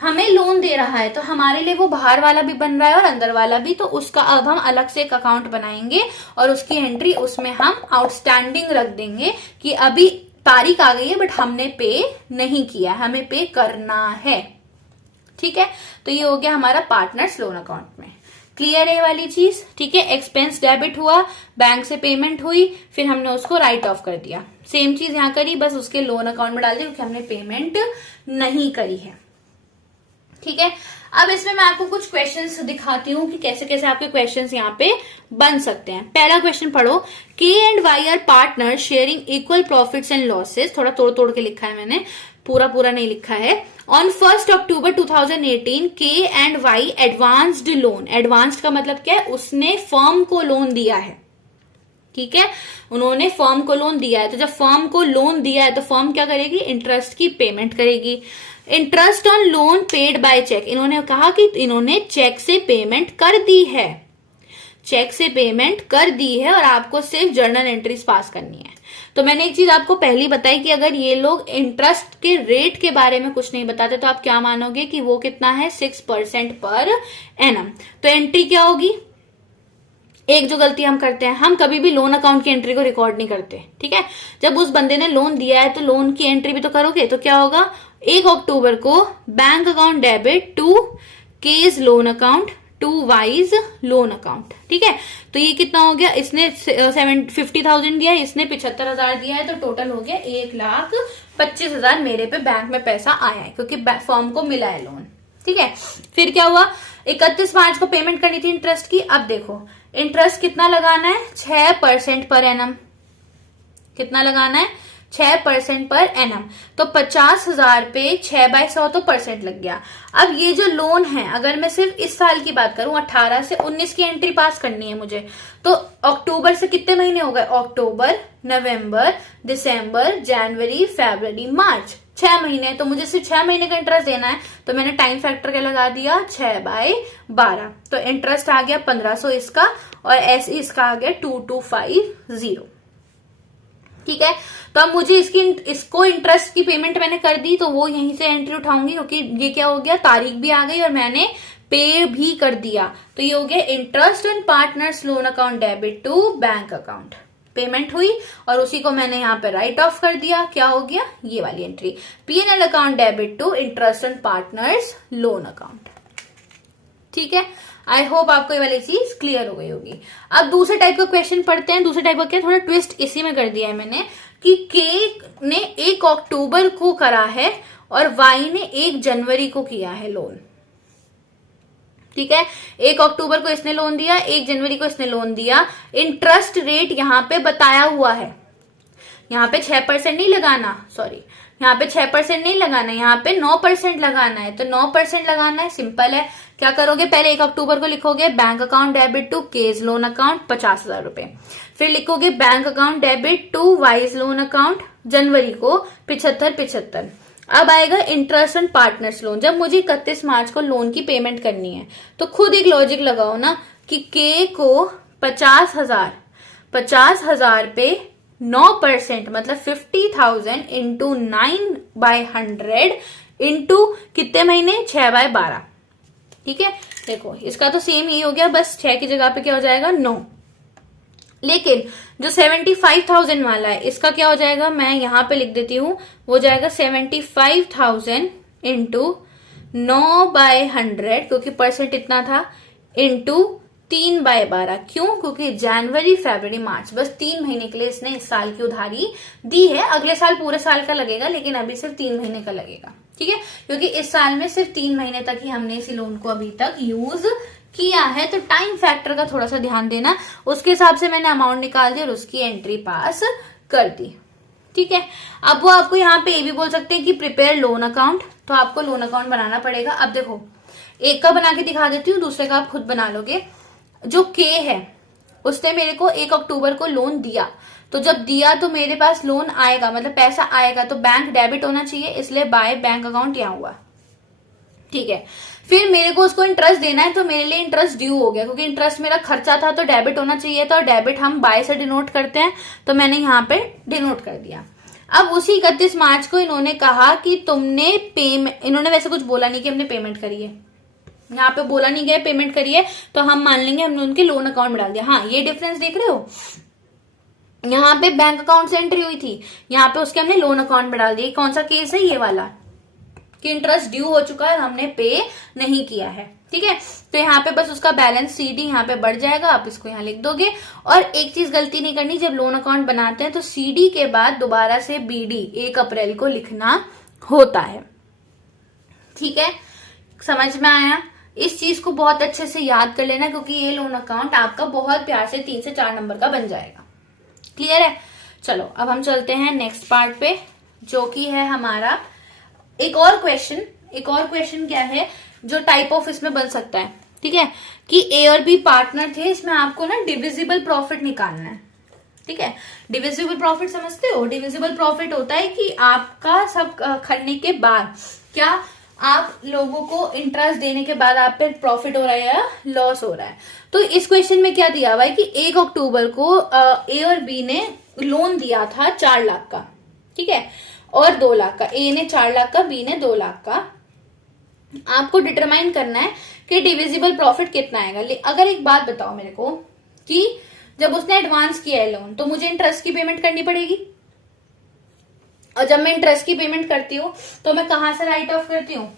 हमें लोन दे रहा है तो हमारे लिए वो बाहर वाला भी बन रहा है और अंदर वाला भी, तो उसका अब हम अलग से एक अकाउंट बनाएंगे और उसकी एंट्री उसमें हम आउटस्टैंडिंग रख देंगे कि अभी तारीख आ गई है बट हमने पे नहीं किया, हमें पे करना है। ठीक है, तो ये हो गया हमारा पार्टनर्स लोन अकाउंट में। क्लियर है वाली चीज। ठीक है, एक्सपेंस डेबिट हुआ, बैंक से पेमेंट हुई, फिर हमने उसको राइट ऑफ कर दिया। सेम चीज यहां करी, बस उसके लोन अकाउंट में डाल दिया क्योंकि हमने पेमेंट नहीं करी है। ठीक है, अब इसमें मैं आपको कुछ क्वेश्चंस दिखाती हूँ कि कैसे कैसे आपके क्वेश्चंस यहाँ पे बन सकते हैं। पहला क्वेश्चन पढ़ो, K and Y are partner sharing equal profits and losses. थोड़ा तोड़ तोड़ के लिखा है मैंने, पूरा पूरा नहीं लिखा है। On 1 October 2018 K and Y advanced loan. Advanced का मतलब क्या है, उसने फर्म को लोन दिया है। ठीक है, उन्होंने फर्म को लोन दिया है, तो जब फर्म को लोन दिया है तो फर्म क्या करेगी, इंटरेस्ट की पेमेंट करेगी। Interest on loan paid by cheque, इन्होंने कहा कि इन्होंने चेक से पेमेंट कर दी है, चेक से पेमेंट कर दी है और आपको सिर्फ जर्नल एंट्रीज पास करनी है। तो मैंने एक चीज आपको पहली बताई कि अगर ये लोग इंटरेस्ट के रेट के बारे में कुछ नहीं बताते तो आप क्या मानोगे कि वो कितना है, 6% पर एनम। तो एंट्री क्या होगी, एक जो गलती हम करते हैं, हम कभी भी लोन अकाउंट की एंट्री को रिकॉर्ड नहीं करते। ठीक है, जब उस बंदे ने लोन दिया है तो लोन की एंट्री भी तो करोगे। तो क्या होगा, 1 अक्टूबर को bank account debit to cage loan account to wise loan account. ठीक है, तो ये कितना हो गया, इसने 50,000 दिया है, इसने 75,000 दिया है, तो टोटल हो गया 1,25,000 मेरे पे बैंक में पैसा आया है क्योंकि फर्म को मिला है लोन। ठीक है, फिर क्या हुआ, 31 मार्च को पेमेंट करनी थी इंटरेस्ट की। अब देखो इंटरेस्ट कितना लगाना है, 6% पर एनम। कितना लगाना है, 6% पर एनम। तो 50,000 पे 6/100 तो परसेंट लग गया। अब ये जो लोन है, अगर मैं सिर्फ इस साल की बात करूं, 18 से 19 की एंट्री पास करनी है मुझे, तो अक्टूबर से कितने महीने हो गए, अक्टूबर, नवंबर, दिसंबर, जनवरी, फरवरी, मार्च, 6 महीने, तो मुझे सिर्फ 6 महीने का इंटरेस्ट देना है, तो मैंने टाइम फैक्टर क्या लगा दिया 6/12, तो इंटरेस्ट आ गया 1500 इसका, और ऐसे इसका आ गया 2250। ठीक है, तो अब मुझे इसको इंटरेस्ट की पेमेंट मैंने कर दी, तो वो यहीं से एंट्री उठाऊंगी, क्योंकि ये क्या हो गया, तारीख भी आ गई और मैंने पे भी कर दिया, तो ये हो गया interest on partners loan account debit to bank account. Payment हुई और उसी को मैंने यहाँ पे राइट ऑफ कर दिया, क्या हो गया, ये वाली entry, P&L account debit to interest on partners loan account. ठीक है, आई होप आपको ये वाली चीज क्लियर हो गई होगी। अब दूसरे टाइप का क्वेश्चन पढ़ते हैं। दूसरे टाइप का क्या, थोड़ा ट्विस्ट इसी में कर दिया है मैंने, कि के ने 1 अक्टूबर को करा है और वाई ने 1 जनवरी को किया है लोन। ठीक है, 1 अक्टूबर को इसने लोन दिया, 1 जनवरी को इसने लोन दिया। इंटरेस्ट रेट यहाँ पे बताया हुआ है, यहाँ पे 6% नहीं लगाना, सॉरी यहाँ पे 6% नहीं लगाना है, यहाँ पे 9% लगाना है। तो 9% लगाना है, सिंपल है। क्या करोगे, पहले 1 अक्टूबर को लिखोगे bank account debit to cage loan account 50,000 रुपए, फिर लिखोगे bank account debit to wise loan account जनवरी को 75। अब आएगा इंटरेस्ट ऑन पार्टनर्स लोन। जब मुझे 31 मार्च को लोन की पेमेंट करनी है, तो खुद एक लॉजिक लगाओ ना कि के को 50,000 पे 9% मतलब 50,000 इंटू 9/100 इंटू कितने महीने, 6/12। ठीक है, देखो इसका तो सेम यही हो गया, बस 6 की जगह पे क्या हो जाएगा 9। लेकिन जो 75,000 वाला है, इसका क्या हो जाएगा, मैं यहां पे लिख देती हूं, वो जाएगा 75,000 इंटू 9/100, क्योंकि परसेंट इतना था, इंटू 3/12। क्यों, क्योंकि जनवरी फरवरी मार्च बस 3 महीने के लिए इसने इस साल की उधारी दी है। अगले साल पूरे साल का लगेगा, लेकिन अभी सिर्फ 3 महीने का लगेगा। ठीक है, क्योंकि इस साल में सिर्फ 3 महीने तक ही हमने इस लोन को अभी तक यूज किया है, तो टाइम फैक्टर का थोड़ा सा ध्यान देना। उसके हिसाब से मैंने अमाउंट निकाल दी और उसकी एंट्री पास कर दी। ठीक है, अब वो आपको यहाँ पे ये भी बोल सकते हैं कि प्रिपेयर लोन अकाउंट, तो आपको लोन अकाउंट बनाना पड़ेगा। अब देखो, एक का बना के दिखा देती हूँ, दूसरे का आप खुद बना लोगे। जो के है, उसने मेरे को 1 अक्टूबर को लोन दिया, तो जब दिया तो मेरे पास लोन आएगा, मतलब पैसा आएगा, तो बैंक डेबिट होना चाहिए, इसलिए बाय बैंक अकाउंट यहाँ हुआ। ठीक है, फिर मेरे को उसको इंटरेस्ट देना है, तो मेरे लिए इंटरेस्ट ड्यू हो गया, क्योंकि इंटरेस्ट मेरा खर्चा था, तो डेबिट होना चाहिए था, और डेबिट हम बाय से डिनोट करते हैं, तो मैंने यहाँ पे डिनोट कर दिया। अब उसी 31 मार्च को इन्होंने कहा कि तुमने पेमेंट, इन्होंने वैसे कुछ बोला नहीं कि हमने पेमेंट करी है, यहाँ पे बोला नहीं गया पेमेंट करिए, तो हम मान लेंगे हमने उनके लोन अकाउंट में डाल दिया। हाँ, ये डिफरेंस देख रहे हो, यहाँ पे बैंक अकाउंट से एंट्री हुई थी, यहाँ पे उसके हमने लोन अकाउंट में डाल दिया। कौन सा केस है, ये वाला, कि इंटरेस्ट ड्यू हो चुका है, हमने पे नहीं किया है। ठीक है, तो यहाँ पे बस उसका बैलेंस सीडी यहाँ पे बढ़ जाएगा, आप इसको यहाँ लिख दोगे। और एक चीज गलती नहीं करनी, जब लोन अकाउंट बनाते हैं तो सीडी के बाद दोबारा से बीडी 1 अप्रैल को लिखना होता है। ठीक है, समझ में आया? इस चीज को बहुत अच्छे से याद कर लेना, क्योंकि ये लोन अकाउंट आपका बहुत प्यार से 3 से 4 नंबर का बन जाएगा। क्लियर है? चलो अब हम चलते हैं नेक्स्ट पार्ट पे, जो कि है हमारा एक और क्वेश्चन क्या है जो टाइप ऑफ इसमें बन सकता है। ठीक है, कि ए और बी पार्टनर थे, इसमें आपको ना डिविजिबल प्रॉफिट निकालना है। ठीक है, डिविजिबल प्रॉफिट समझते हो? डिविजिबल प्रॉफिट होता है कि आपका सब करने के बाद, क्या आप लोगों को इंटरेस्ट देने के बाद आप पे प्रॉफिट हो रहा है या लॉस हो रहा है। तो इस क्वेश्चन में क्या दिया हुआ है कि 1 अक्टूबर को ए और बी ने लोन दिया था 4 लाख का, ठीक है, और 2 लाख का। ए ने 4 लाख का, बी ने 2 लाख का। आपको डिटरमाइन करना है कि डिविजिबल प्रॉफिट कितना आएगा। अगर एक बात बताओ मेरे को कि जब उसने एडवांस किया है लोन, तो मुझे इंटरेस्ट की पेमेंट करनी पड़ेगी, और जब मैं इंटरेस्ट की पेमेंट करती हूँ तो मैं कहां से राइट ऑफ करती हूँ?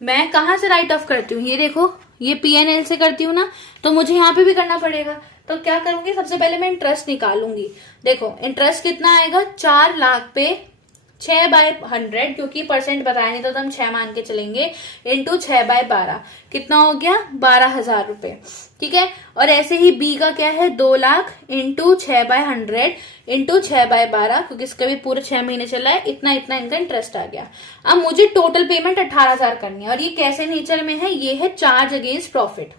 मैं कहां से राइट ऑफ करती हूँ? ये देखो, ये P&L से करती हूँ ना, तो मुझे यहाँ पे भी करना पड़ेगा। तो क्या करूंगी, सबसे पहले मैं इंटरेस्ट निकालूंगी। देखो इंटरेस्ट कितना आएगा, 4 लाख पे 6/100, क्योंकि परसेंट बताया नहीं तो हम 6 मान के चलेंगे, इंटू 6/12 कितना हो गया, 12,000 रुपए। ठीक है, और ऐसे ही बी का क्या है, 2 लाख इंटू 6/100 इंटू 6/12, क्योंकि इसका भी पूरे 6 महीने चला है, इतना इतना इनका इंटरेस्ट आ गया। अब मुझे टोटल पेमेंट 18,000 करनी है, और ये कैसे नेचर में है, ये है चार्ज अगेंस्ट प्रॉफिट।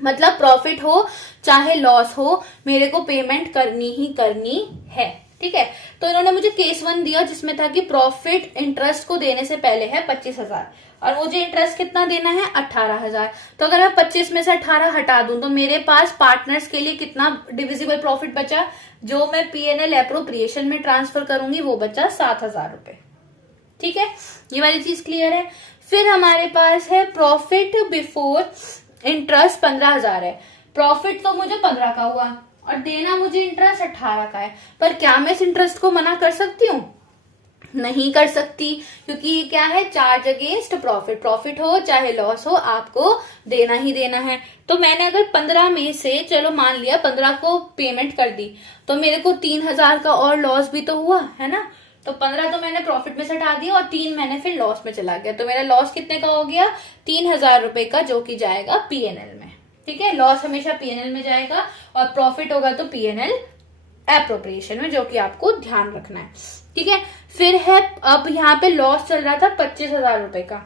मतलब प्रॉफिट हो चाहे लॉस हो, मेरे को पेमेंट करनी ही करनी है। ठीक है। तो इन्होंने मुझे केस 1 दिया जिसमें था कि प्रॉफिट इंटरेस्ट को देने से पहले है 25,000 और मुझे इंटरेस्ट कितना देना है 18,000। तो अगर मैं 25 में से 18 हटा दूं तो मेरे पास पार्टनर्स के लिए कितना डिविजिबल प्रॉफिट बचा, जो मैं पीएनएल एप्रोप्रिएशन में ट्रांसफर करूंगी वो बचा 7,000 रुपए। ठीक है, ये वाली चीज क्लियर है। फिर हमारे पास है प्रॉफिट बिफोर इंटरेस्ट 15,000 है। प्रॉफिट तो मुझे 15 का हुआ और देना मुझे इंटरेस्ट 18 का है, पर क्या मैं इस इंटरेस्ट को मना कर सकती हूँ? नहीं कर सकती, क्योंकि ये क्या है, चार्ज अगेंस्ट प्रॉफिट। प्रॉफिट हो चाहे लॉस हो आपको देना ही देना है। तो मैंने अगर 15 में से, चलो मान लिया 15 को पेमेंट कर दी, तो मेरे को 3,000 का और लॉस भी तो हुआ है ना। तो 15 तो मैंने प्रॉफिट में से हटा दिया और 3 मैंने फिर लॉस में चला गया। तो मेरा लॉस कितने का हो गया, 3,000 रुपए का, जो कि जाएगा पीएनएल में। ठीक है, लॉस हमेशा पीएनएल में जाएगा और प्रॉफिट होगा तो पीएनएल एप्रोप्रिएशन में, जो कि आपको ध्यान रखना है। ठीक है, फिर है अब यहाँ पे लॉस चल रहा था 25,000 रुपए का।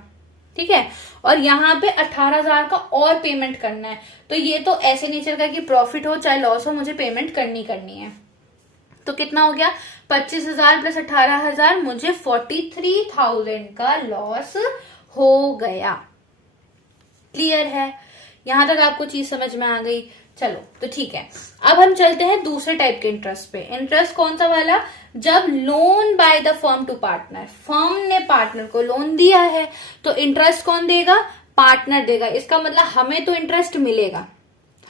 ठीक है, और यहाँ पे 18,000 का और पेमेंट करना है। तो ये तो ऐसे नेचर का कि प्रॉफिट हो चाहे लॉस हो मुझे पेमेंट करनी है। तो कितना हो गया, 25,000 प्लस 18,000, मुझे 43,000 का लॉस हो गया। क्लियर है, यहां तक आपको चीज समझ में आ गई? चलो तो ठीक है, अब हम चलते हैं दूसरे टाइप के इंटरेस्ट पे। इंटरेस्ट कौन सा वाला, जब loan by the firm to partner, firm ने पार्टनर को लोन दिया है तो इंटरेस्ट कौन देगा, पार्टनर देगा। इसका मतलब हमें तो इंटरेस्ट मिलेगा,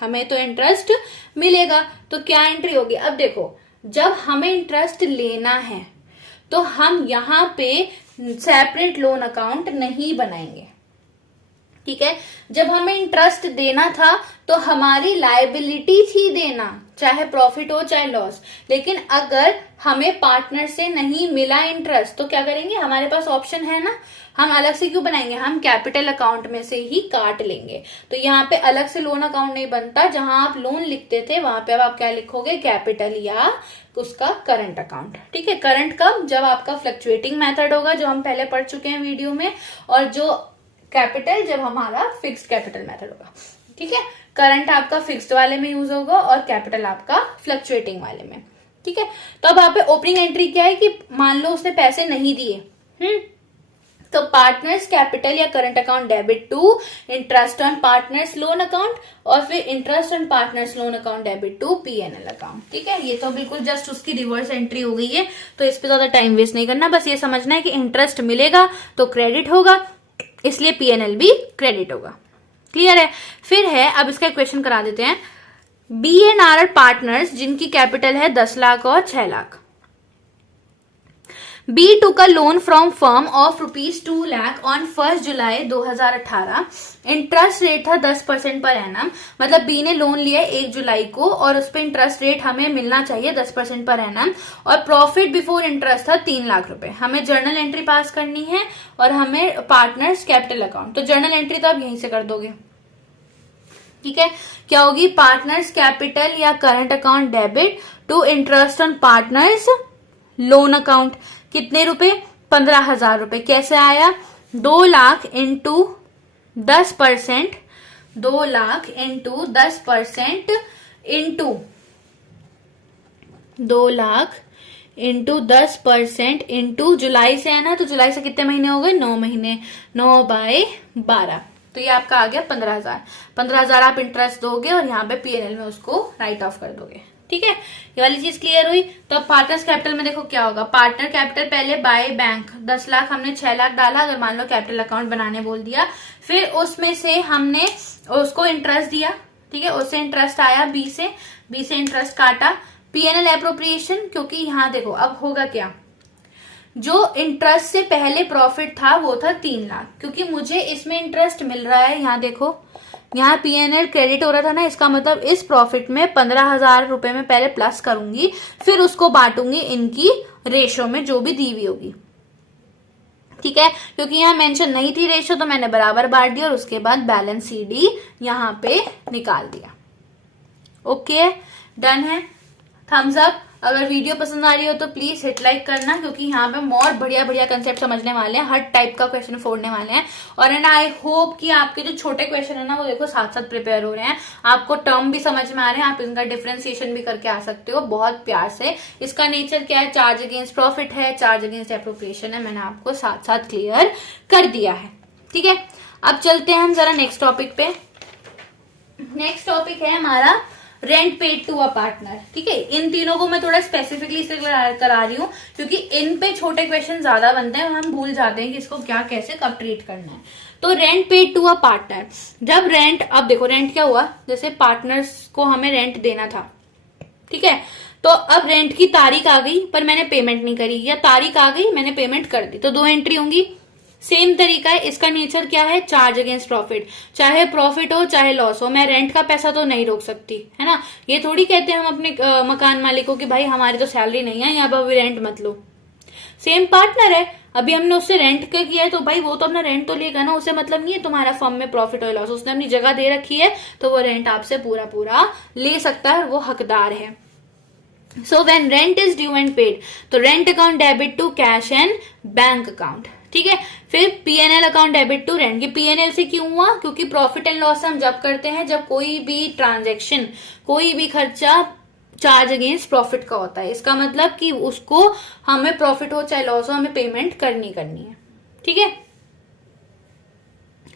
हमें तो इंटरेस्ट मिलेगा। तो क्या एंट्री होगी, अब देखो जब हमें इंटरेस्ट लेना है तो हम यहाँ पे सेपरेट लोन अकाउंट नहीं बनाएंगे। ठीक है, जब हमें इंटरेस्ट देना था तो हमारी लायबिलिटी थी देना, चाहे प्रॉफिट हो चाहे लॉस। लेकिन अगर हमें पार्टनर से नहीं मिला इंटरेस्ट तो क्या करेंगे, हमारे पास ऑप्शन है ना, हम अलग से क्यों बनाएंगे, हम कैपिटल अकाउंट में से ही काट लेंगे। तो यहाँ पे अलग से लोन अकाउंट नहीं बनता, जहां आप लोन लिखते थे वहां पे अब आप क्या लिखोगे, कैपिटल या उसका करंट अकाउंट। ठीक है, करंट कब, जब आपका फ्लक्चुएटिंग मेथड होगा, जो हम पहले पढ़ चुके हैं वीडियो में, और जो कैपिटल जब हमारा फिक्स्ड कैपिटल मेथड होगा। ठीक है, करंट आपका फिक्स्ड वाले में यूज होगा और कैपिटल आपका फ्लक्चुएटिंग वाले में। ठीक है, तो अब यहाँ पे ओपनिंग एंट्री क्या है कि मान लो उसने पैसे नहीं दिए, तो पार्टनर्स कैपिटल या current account debit to interest on partners loan account, और फिर interest on partners loan account debit to PNL account. ठीक है, ये तो बिल्कुल जस्ट उसकी रिवर्स एंट्री हो गई है, तो इस पे ज्यादा टाइम वेस्ट नहीं करना। बस ये समझना है कि इंटरेस्ट मिलेगा तो क्रेडिट होगा, इसलिए पीएनएल भी क्रेडिट होगा। क्लियर है। फिर है, अब इसका क्वेश्चन करा देते हैं, बीएनआर पार्टनर्स जिनकी कैपिटल है 10 लाख और 6 lakh, B took a loan from firm of rupees 2 lakh on 1 July 2018। Interest rate था 10% पर एनम, मतलब B ने लोन लिया 1 जुलाई को और उस पर इंटरेस्ट रेट हमें मिलना चाहिए 10% पर एनम, और प्रॉफिट बिफोर इंटरेस्ट था 3 लाख रुपए। हमें जर्नल एंट्री पास करनी है और हमें पार्टनर्स कैपिटल अकाउंट, तो जर्नल एंट्री तो आप यहीं से कर दोगे। ठीक है, क्या होगी, पार्टनर्स कैपिटल या current account debit to interest on partners loan account. कितने रुपए, 15,000 रुपए। कैसे आया, 2 lakh into 10%, 2 lakh into 10% into 2 lakh into 10% into जुलाई से है ना, तो जुलाई से कितने महीने हो गए, 9 महीने, 9/12, तो ये आपका आ गया 15,000। 15,000 आप इंटरेस्ट दोगे और यहाँ पे पीएनएल में उसको राइट ऑफ कर दोगे। ठीक है, ये वाली चीज क्लियर हुई। तो अब पार्टनर्स कैपिटल में देखो क्या होगा, पार्टनर कैपिटल पहले बाय बैंक 10 लाख, हमने 6 लाख डाला, अगर मान लो कैपिटल अकाउंट बनाने बोल दिया, फिर उसमें से हमने उसको इंटरेस्ट दिया। ठीक है, उससे इंटरेस्ट आया बी से इंटरेस्ट काटा, पीएनएल एप्रोप्रिएशन, क्योंकि यहाँ देखो अब होगा क्या, जो इंटरेस्ट से पहले प्रॉफिट था वो था 3 लाख, क्योंकि मुझे इसमें इंटरेस्ट मिल रहा है। यहाँ देखो, यहाँ पीएनएल क्रेडिट हो रहा था ना, इसका मतलब इस प्रॉफिट में 15,000 रुपए में पहले प्लस करूंगी, फिर उसको बांटूंगी इनकी रेशो में जो भी दी हुई होगी। ठीक है, क्योंकि यहाँ मेंशन नहीं थी रेशो तो मैंने बराबर बांट दिया और उसके बाद बैलेंस सीडी यहाँ पे निकाल दिया। ओके, डन है, थम्स अप। अगर वीडियो पसंद आ रही हो तो प्लीज हिट लाइक करना, क्योंकि यहाँ पे और बढ़िया बढ़िया कंसेप्ट समझने वाले हैं, हर टाइप का क्वेश्चन फोड़ने वाले हैं। और एंड आई होप कि आपके जो छोटे क्वेश्चन है ना वो देखो साथ साथ प्रिपेयर हो रहे हैं, आपको टर्म भी समझ में आ रहे हैं, आप इनका डिफरेंशिएशन भी करके आ सकते हो बहुत प्यार से। इसका नेचर क्या है, चार्ज अगेंस्ट प्रॉफिट है, चार्ज अगेंस्ट एप्रोप्रिएशन है, मैंने आपको साथ साथ क्लियर कर दिया है। ठीक है, अब चलते हैं हम जरा नेक्स्ट टॉपिक पे। नेक्स्ट टॉपिक है हमारा rent paid to a partner. ठीक है, इन तीनों को मैं थोड़ा स्पेसिफिकली से करा रही हूँ क्योंकि इन पे छोटे क्वेश्चन ज्यादा बनते हैं, हम भूल जाते हैं कि इसको क्या कैसे कब ट्रीट करना है। तो rent paid to a partner, जब रेंट, अब देखो रेंट क्या हुआ, जैसे पार्टनर्स को हमें रेंट देना था, ठीक है, तो अब रेंट की तारीख आ गई पर मैंने पेमेंट नहीं करी, या तारीख आ गई मैंने पेमेंट कर दी, तो दो एंट्री होंगी। सेम तरीका है, इसका नेचर क्या है, चार्ज अगेंस्ट प्रॉफिट, चाहे प्रॉफिट हो चाहे लॉस हो, मैं रेंट का पैसा तो नहीं रोक सकती है ना। ये थोड़ी कहते हैं हम अपने मकान मालिकों की भाई हमारी तो सैलरी नहीं है, यहाँ पर अभी रेंट मत लो। सेम पार्टनर है, अभी हमने उससे रेंट का किया है तो भाई वो तो अपना रेंट तो लेगा ना, उसे मतलब नहीं है तुम्हारा फर्म में प्रॉफिट और लॉस, उसने अपनी जगह दे रखी है तो वो रेंट आपसे पूरा पूरा ले सकता है, वो हकदार है। So when rent is due and paid, तो rent account debit to cash and bank account. ठीक है, फिर PNL account debit to rent. ये पीएनएल से क्यों हुआ, क्योंकि प्रॉफिट एंड लॉस हम जब करते हैं जब कोई भी ट्रांजैक्शन, कोई भी खर्चा चार्ज अगेंस्ट प्रॉफिट का होता है, इसका मतलब कि उसको हमें प्रॉफिट हो चाहे लॉस हो हमें पेमेंट करनी है। ठीक है,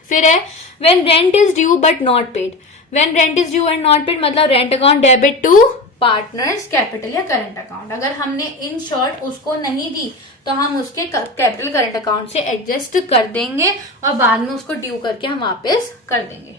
फिर है when rent is due but not paid. When rent is due and not paid मतलब rent account debit to partners capital या करंट अकाउंट। अगर हमने इन शॉर्ट उसको नहीं दी तो हम उसके कैपिटल करंट अकाउंट से एडजस्ट कर देंगे और बाद में उसको ड्यू करके हम वापस कर देंगे।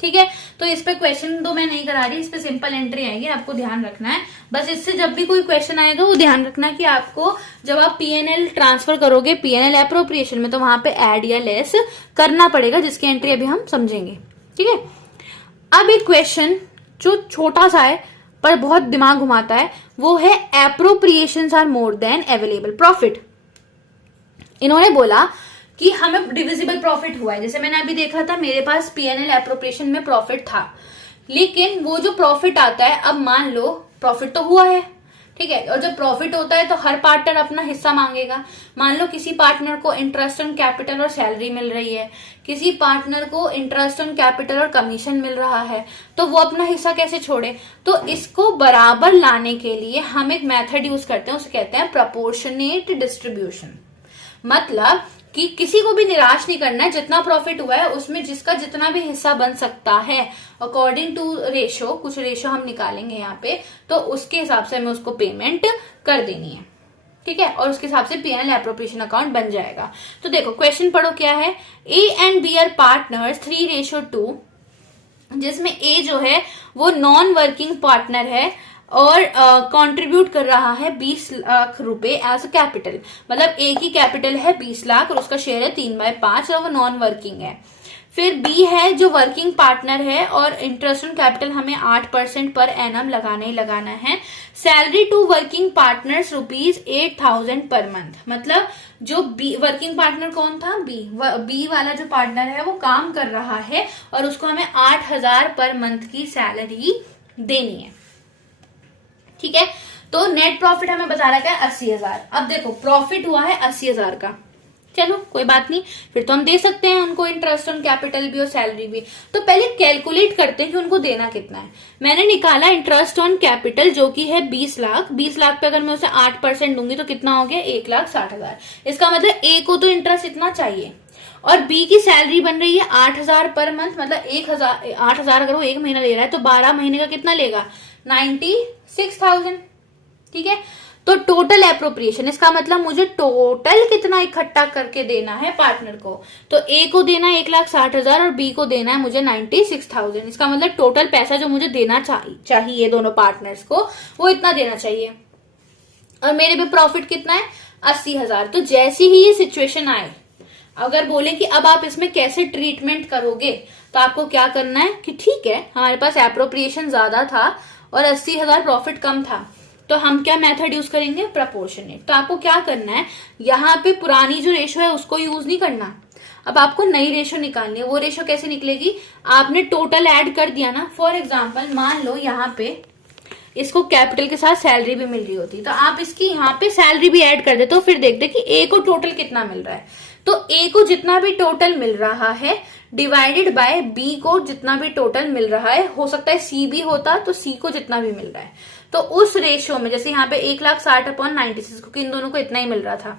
ठीक है, तो इस पे क्वेश्चन तो मैं नहीं करा रही, इस पे सिंपल एंट्री आएगी, आपको ध्यान रखना है बस। इससे जब भी कोई क्वेश्चन आएगा वो ध्यान रखना कि आपको जब आप पीएनएल ट्रांसफर करोगे पीएनएल एप्रोप्रिएशन में तो वहां पे ऐड या लेस करना पड़ेगा, जिसकी एंट्री अभी हम समझेंगे। ठीक है, अब एक क्वेश्चन जो छोटा सा है पर बहुत दिमाग घुमाता है वो है appropriations are more than available profit. इन्होंने बोला कि हमें डिविजिबल प्रॉफिट हुआ है, जैसे मैंने अभी देखा था मेरे पास पीएनएल एप्रोप्रिएशन में प्रॉफिट था, लेकिन वो जो प्रॉफिट आता है, अब मान लो प्रॉफिट तो हुआ है, ठीक है, और जब प्रॉफिट होता है तो हर पार्टनर अपना हिस्सा मांगेगा। मान लो किसी पार्टनर को इंटरेस्ट ऑन कैपिटल और सैलरी मिल रही है, किसी पार्टनर को इंटरेस्ट ऑन कैपिटल और कमीशन मिल रहा है, तो वो अपना हिस्सा कैसे छोड़े। तो इसको बराबर लाने के लिए हम एक मेथड यूज करते हैं, उसे कहते हैं प्रोपोर्शनेट डिस्ट्रीब्यूशन। मतलब कि किसी को भी निराश नहीं करना है, जितना प्रॉफिट हुआ है उसमें जिसका जितना भी हिस्सा बन सकता है अकॉर्डिंग टू रेशो, कुछ रेशो हम निकालेंगे यहाँ पे, तो उसके हिसाब से हमें उसको पेमेंट कर देनी है। ठीक है, और उसके हिसाब से पीएनएल एप्रोप्रिएशन अकाउंट बन जाएगा। तो देखो क्वेश्चन पढ़ो क्या है, A and B are partners 3:2, जिसमें ए जो है वो नॉन वर्किंग पार्टनर है और कंट्रीब्यूट कर रहा है 20 लाख रुपए एज अ कैपिटल। मतलब ए की कैपिटल है 20 लाख और उसका शेयर है 3/5 और वो नॉन वर्किंग है। फिर बी है जो वर्किंग पार्टनर है और इंटरेस्ट ऑन कैपिटल हमें 8% पर एनम लगाना ही लगाना है। Salary to working partners ₹8,000 per month. मतलब जो बी वर्किंग पार्टनर कौन था, बी वाला जो पार्टनर है वो काम कर रहा है और उसको हमें 8,000 पर मंथ की सैलरी देनी है। ठीक है, तो नेट प्रॉफिट हमें बता रखा है 80,000। अब देखो प्रॉफिट हुआ है 80,000 का, चलो कोई बात नहीं, फिर तो हम दे सकते हैं उनको इंटरेस्ट ऑन कैपिटल भी और सैलरी भी। तो पहले कैलकुलेट करते हैं कि उनको देना कितना है। मैंने निकाला इंटरेस्ट ऑन कैपिटल जो कि है 20 लाख। 20 लाख पे अगर मैं उसे 8% दूंगी तो कितना हो गया, 1,60,000। इसका मतलब ए को तो इंटरेस्ट इतना चाहिए और बी की सैलरी बन रही है 8,000 पर मंथ। मतलब 8,000 अगर वो एक महीना ले रहा है तो 12 महीने का कितना लेगा, 96,000। ठीक है, तो टोटल एप्रोप्रिएशन, इसका मतलब मुझे टोटल कितना इकट्ठा करके देना है पार्टनर को। तो ए को देना है 1,60,000 और बी को देना है मुझे 96,000। इसका मतलब टोटल पैसा जो मुझे देना चाहिए दोनों पार्टनर्स को वो इतना देना चाहिए। और मेरे पे प्रॉफिट कितना है, 80,000। तो जैसी ही ये सिचुएशन आए, अगर बोले कि अब आप इसमें कैसे ट्रीटमेंट करोगे, तो आपको क्या करना है कि ठीक है हमारे पास एप्रोप्रिएशन ज्यादा था और 80,000 प्रॉफिट कम था, तो हम क्या मेथड यूज करेंगे, प्रोपोर्शनेट। तो आपको क्या करना है, यहाँ पे पुरानी जो रेशो है उसको यूज नहीं करना, अब आपको नई रेशो निकालनी है। वो रेशो कैसे निकलेगी, आपने टोटल ऐड कर दिया ना। फॉर एग्जाम्पल मान लो यहाँ पे इसको कैपिटल के साथ सैलरी भी मिल रही होती, तो आप इसकी यहाँ पे सैलरी भी ऐड कर देते हो, फिर देखते कि ए को टोटल कितना मिल रहा है। तो ए को जितना भी टोटल मिल रहा है डिवाइडेड बाय बी को जितना भी टोटल मिल रहा है, हो सकता है सी भी होता तो सी को जितना भी मिल रहा है, तो उस रेशियो में, जैसे यहाँ पे 1,60,96 क्योंकि इन दोनों को इतना ही मिल रहा था,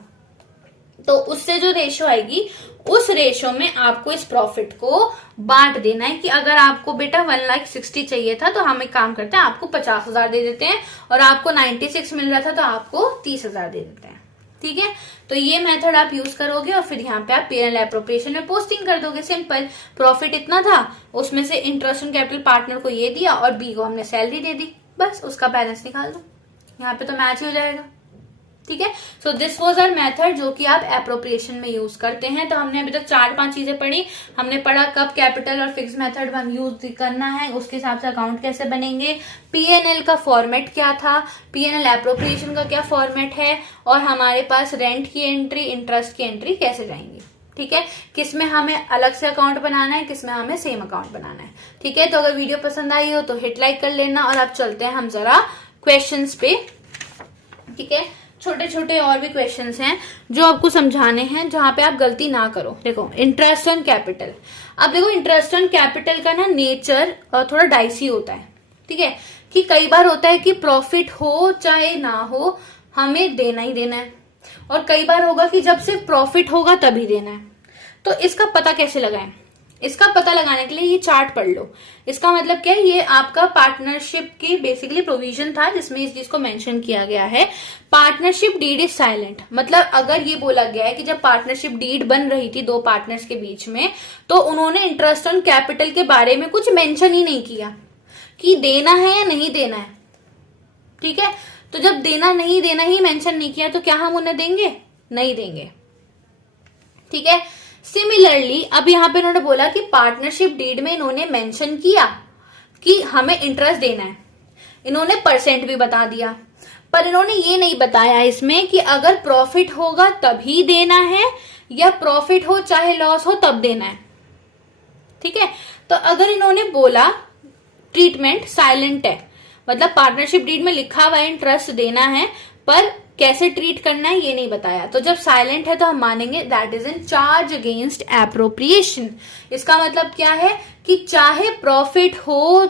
तो उससे जो रेशियो आएगी उस रेशियो में आपको इस प्रॉफिट को बांट देना है कि अगर आपको बेटा 1,60,000 चाहिए था तो हम एक काम करते हैं, आपको 50,000 दे देते हैं, और आपको 96 मिल रहा था तो आपको 30,000 दे देते हैं। ठीक है, तो ये मेथड आप यूज करोगे और फिर यहाँ पे आप P&L एप्रोप्रिएशन में पोस्टिंग कर दोगे। सिंपल, प्रॉफिट इतना था, उसमें से इंटरेस्ट ऑन कैपिटल पार्टनर को ये दिया और बी को हमने सैलरी दे दी, बस उसका बैलेंस निकाल दो, यहाँ पे तो मैच ही हो जाएगा। ठीक है, so this was our method जो कि आप एप्रोप्रिएशन में यूज करते हैं। तो हमने अभी तक 4-5 चीजें पढ़ी। हमने पढ़ा कब कैपिटल और फिक्स मेथड हम यूज करना है, उसके हिसाब से अकाउंट कैसे बनेंगे, P&L का फॉर्मेट क्या था, P&L एप्रोप्रिएशन का क्या फॉर्मेट है, और हमारे पास रेंट की एंट्री, इंटरेस्ट की एंट्री कैसे जाएंगी। ठीक है, किसमें हमें अलग से अकाउंट बनाना है, किसमें हमें सेम अकाउंट बनाना है। ठीक है, तो अगर वीडियो पसंद आई हो तो हिट लाइक कर लेना, और आप चलते हैं हम जरा क्वेश्चंस पे। ठीक है, छोटे छोटे और भी क्वेश्चंस हैं जो आपको समझाने हैं, जहां पे आप गलती ना करो। देखो, इंटरेस्ट ऑन कैपिटल। अब देखो, इंटरेस्ट ऑन कैपिटल का ना नेचर थोड़ा डाइसी होता है। ठीक है, कि कई बार होता है कि प्रॉफिट हो चाहे ना हो हमें देना ही देना है, और कई बार होगा कि जब सिर्फ प्रॉफिट होगा तभी देना है। तो इसका पता कैसे लगाएं? इसका पता लगाने के लिए ये चार्ट पढ़ लो। इसका मतलब क्या है, ये आपका पार्टनरशिप की बेसिकली प्रोविजन था जिसमें इस चीज को मेंशन किया गया है। पार्टनरशिप डीड इज साइलेंट, मतलब अगर ये बोला गया है कि जब पार्टनरशिप डीड बन रही थी दो पार्टनर्स के बीच में, तो उन्होंने इंटरेस्ट ऑन कैपिटल के बारे में कुछ मेंशन ही नहीं किया कि देना है या नहीं देना है। ठीक है, तो जब देना नहीं देना ही मेंशन नहीं किया तो क्या हम उन्हें देंगे? नहीं देंगे। ठीक है, सिमिलरली अब यहां पे इन्होंने बोला कि पार्टनरशिप डीड में इन्होंने मेंशन किया कि हमें इंटरेस्ट देना है, इन्होंने परसेंट भी बता दिया, पर इन्होंने ये नहीं बताया इसमें कि अगर प्रॉफिट होगा तभी देना है या प्रॉफिट हो चाहे लॉस हो तब देना है। ठीक है, तो अगर इन्होंने बोला ट्रीटमेंट साइलेंट है, मतलब पार्टनरशिप डीड में लिखा हुआ है इंटरेस्ट देना है, पर कैसे ट्रीट करना है ये नहीं बताया, तो जब साइलेंट है तो हम मानेंगे that is in charge against appropriation. इसका मतलब क्या है कि चाहे प्रॉफिट हो,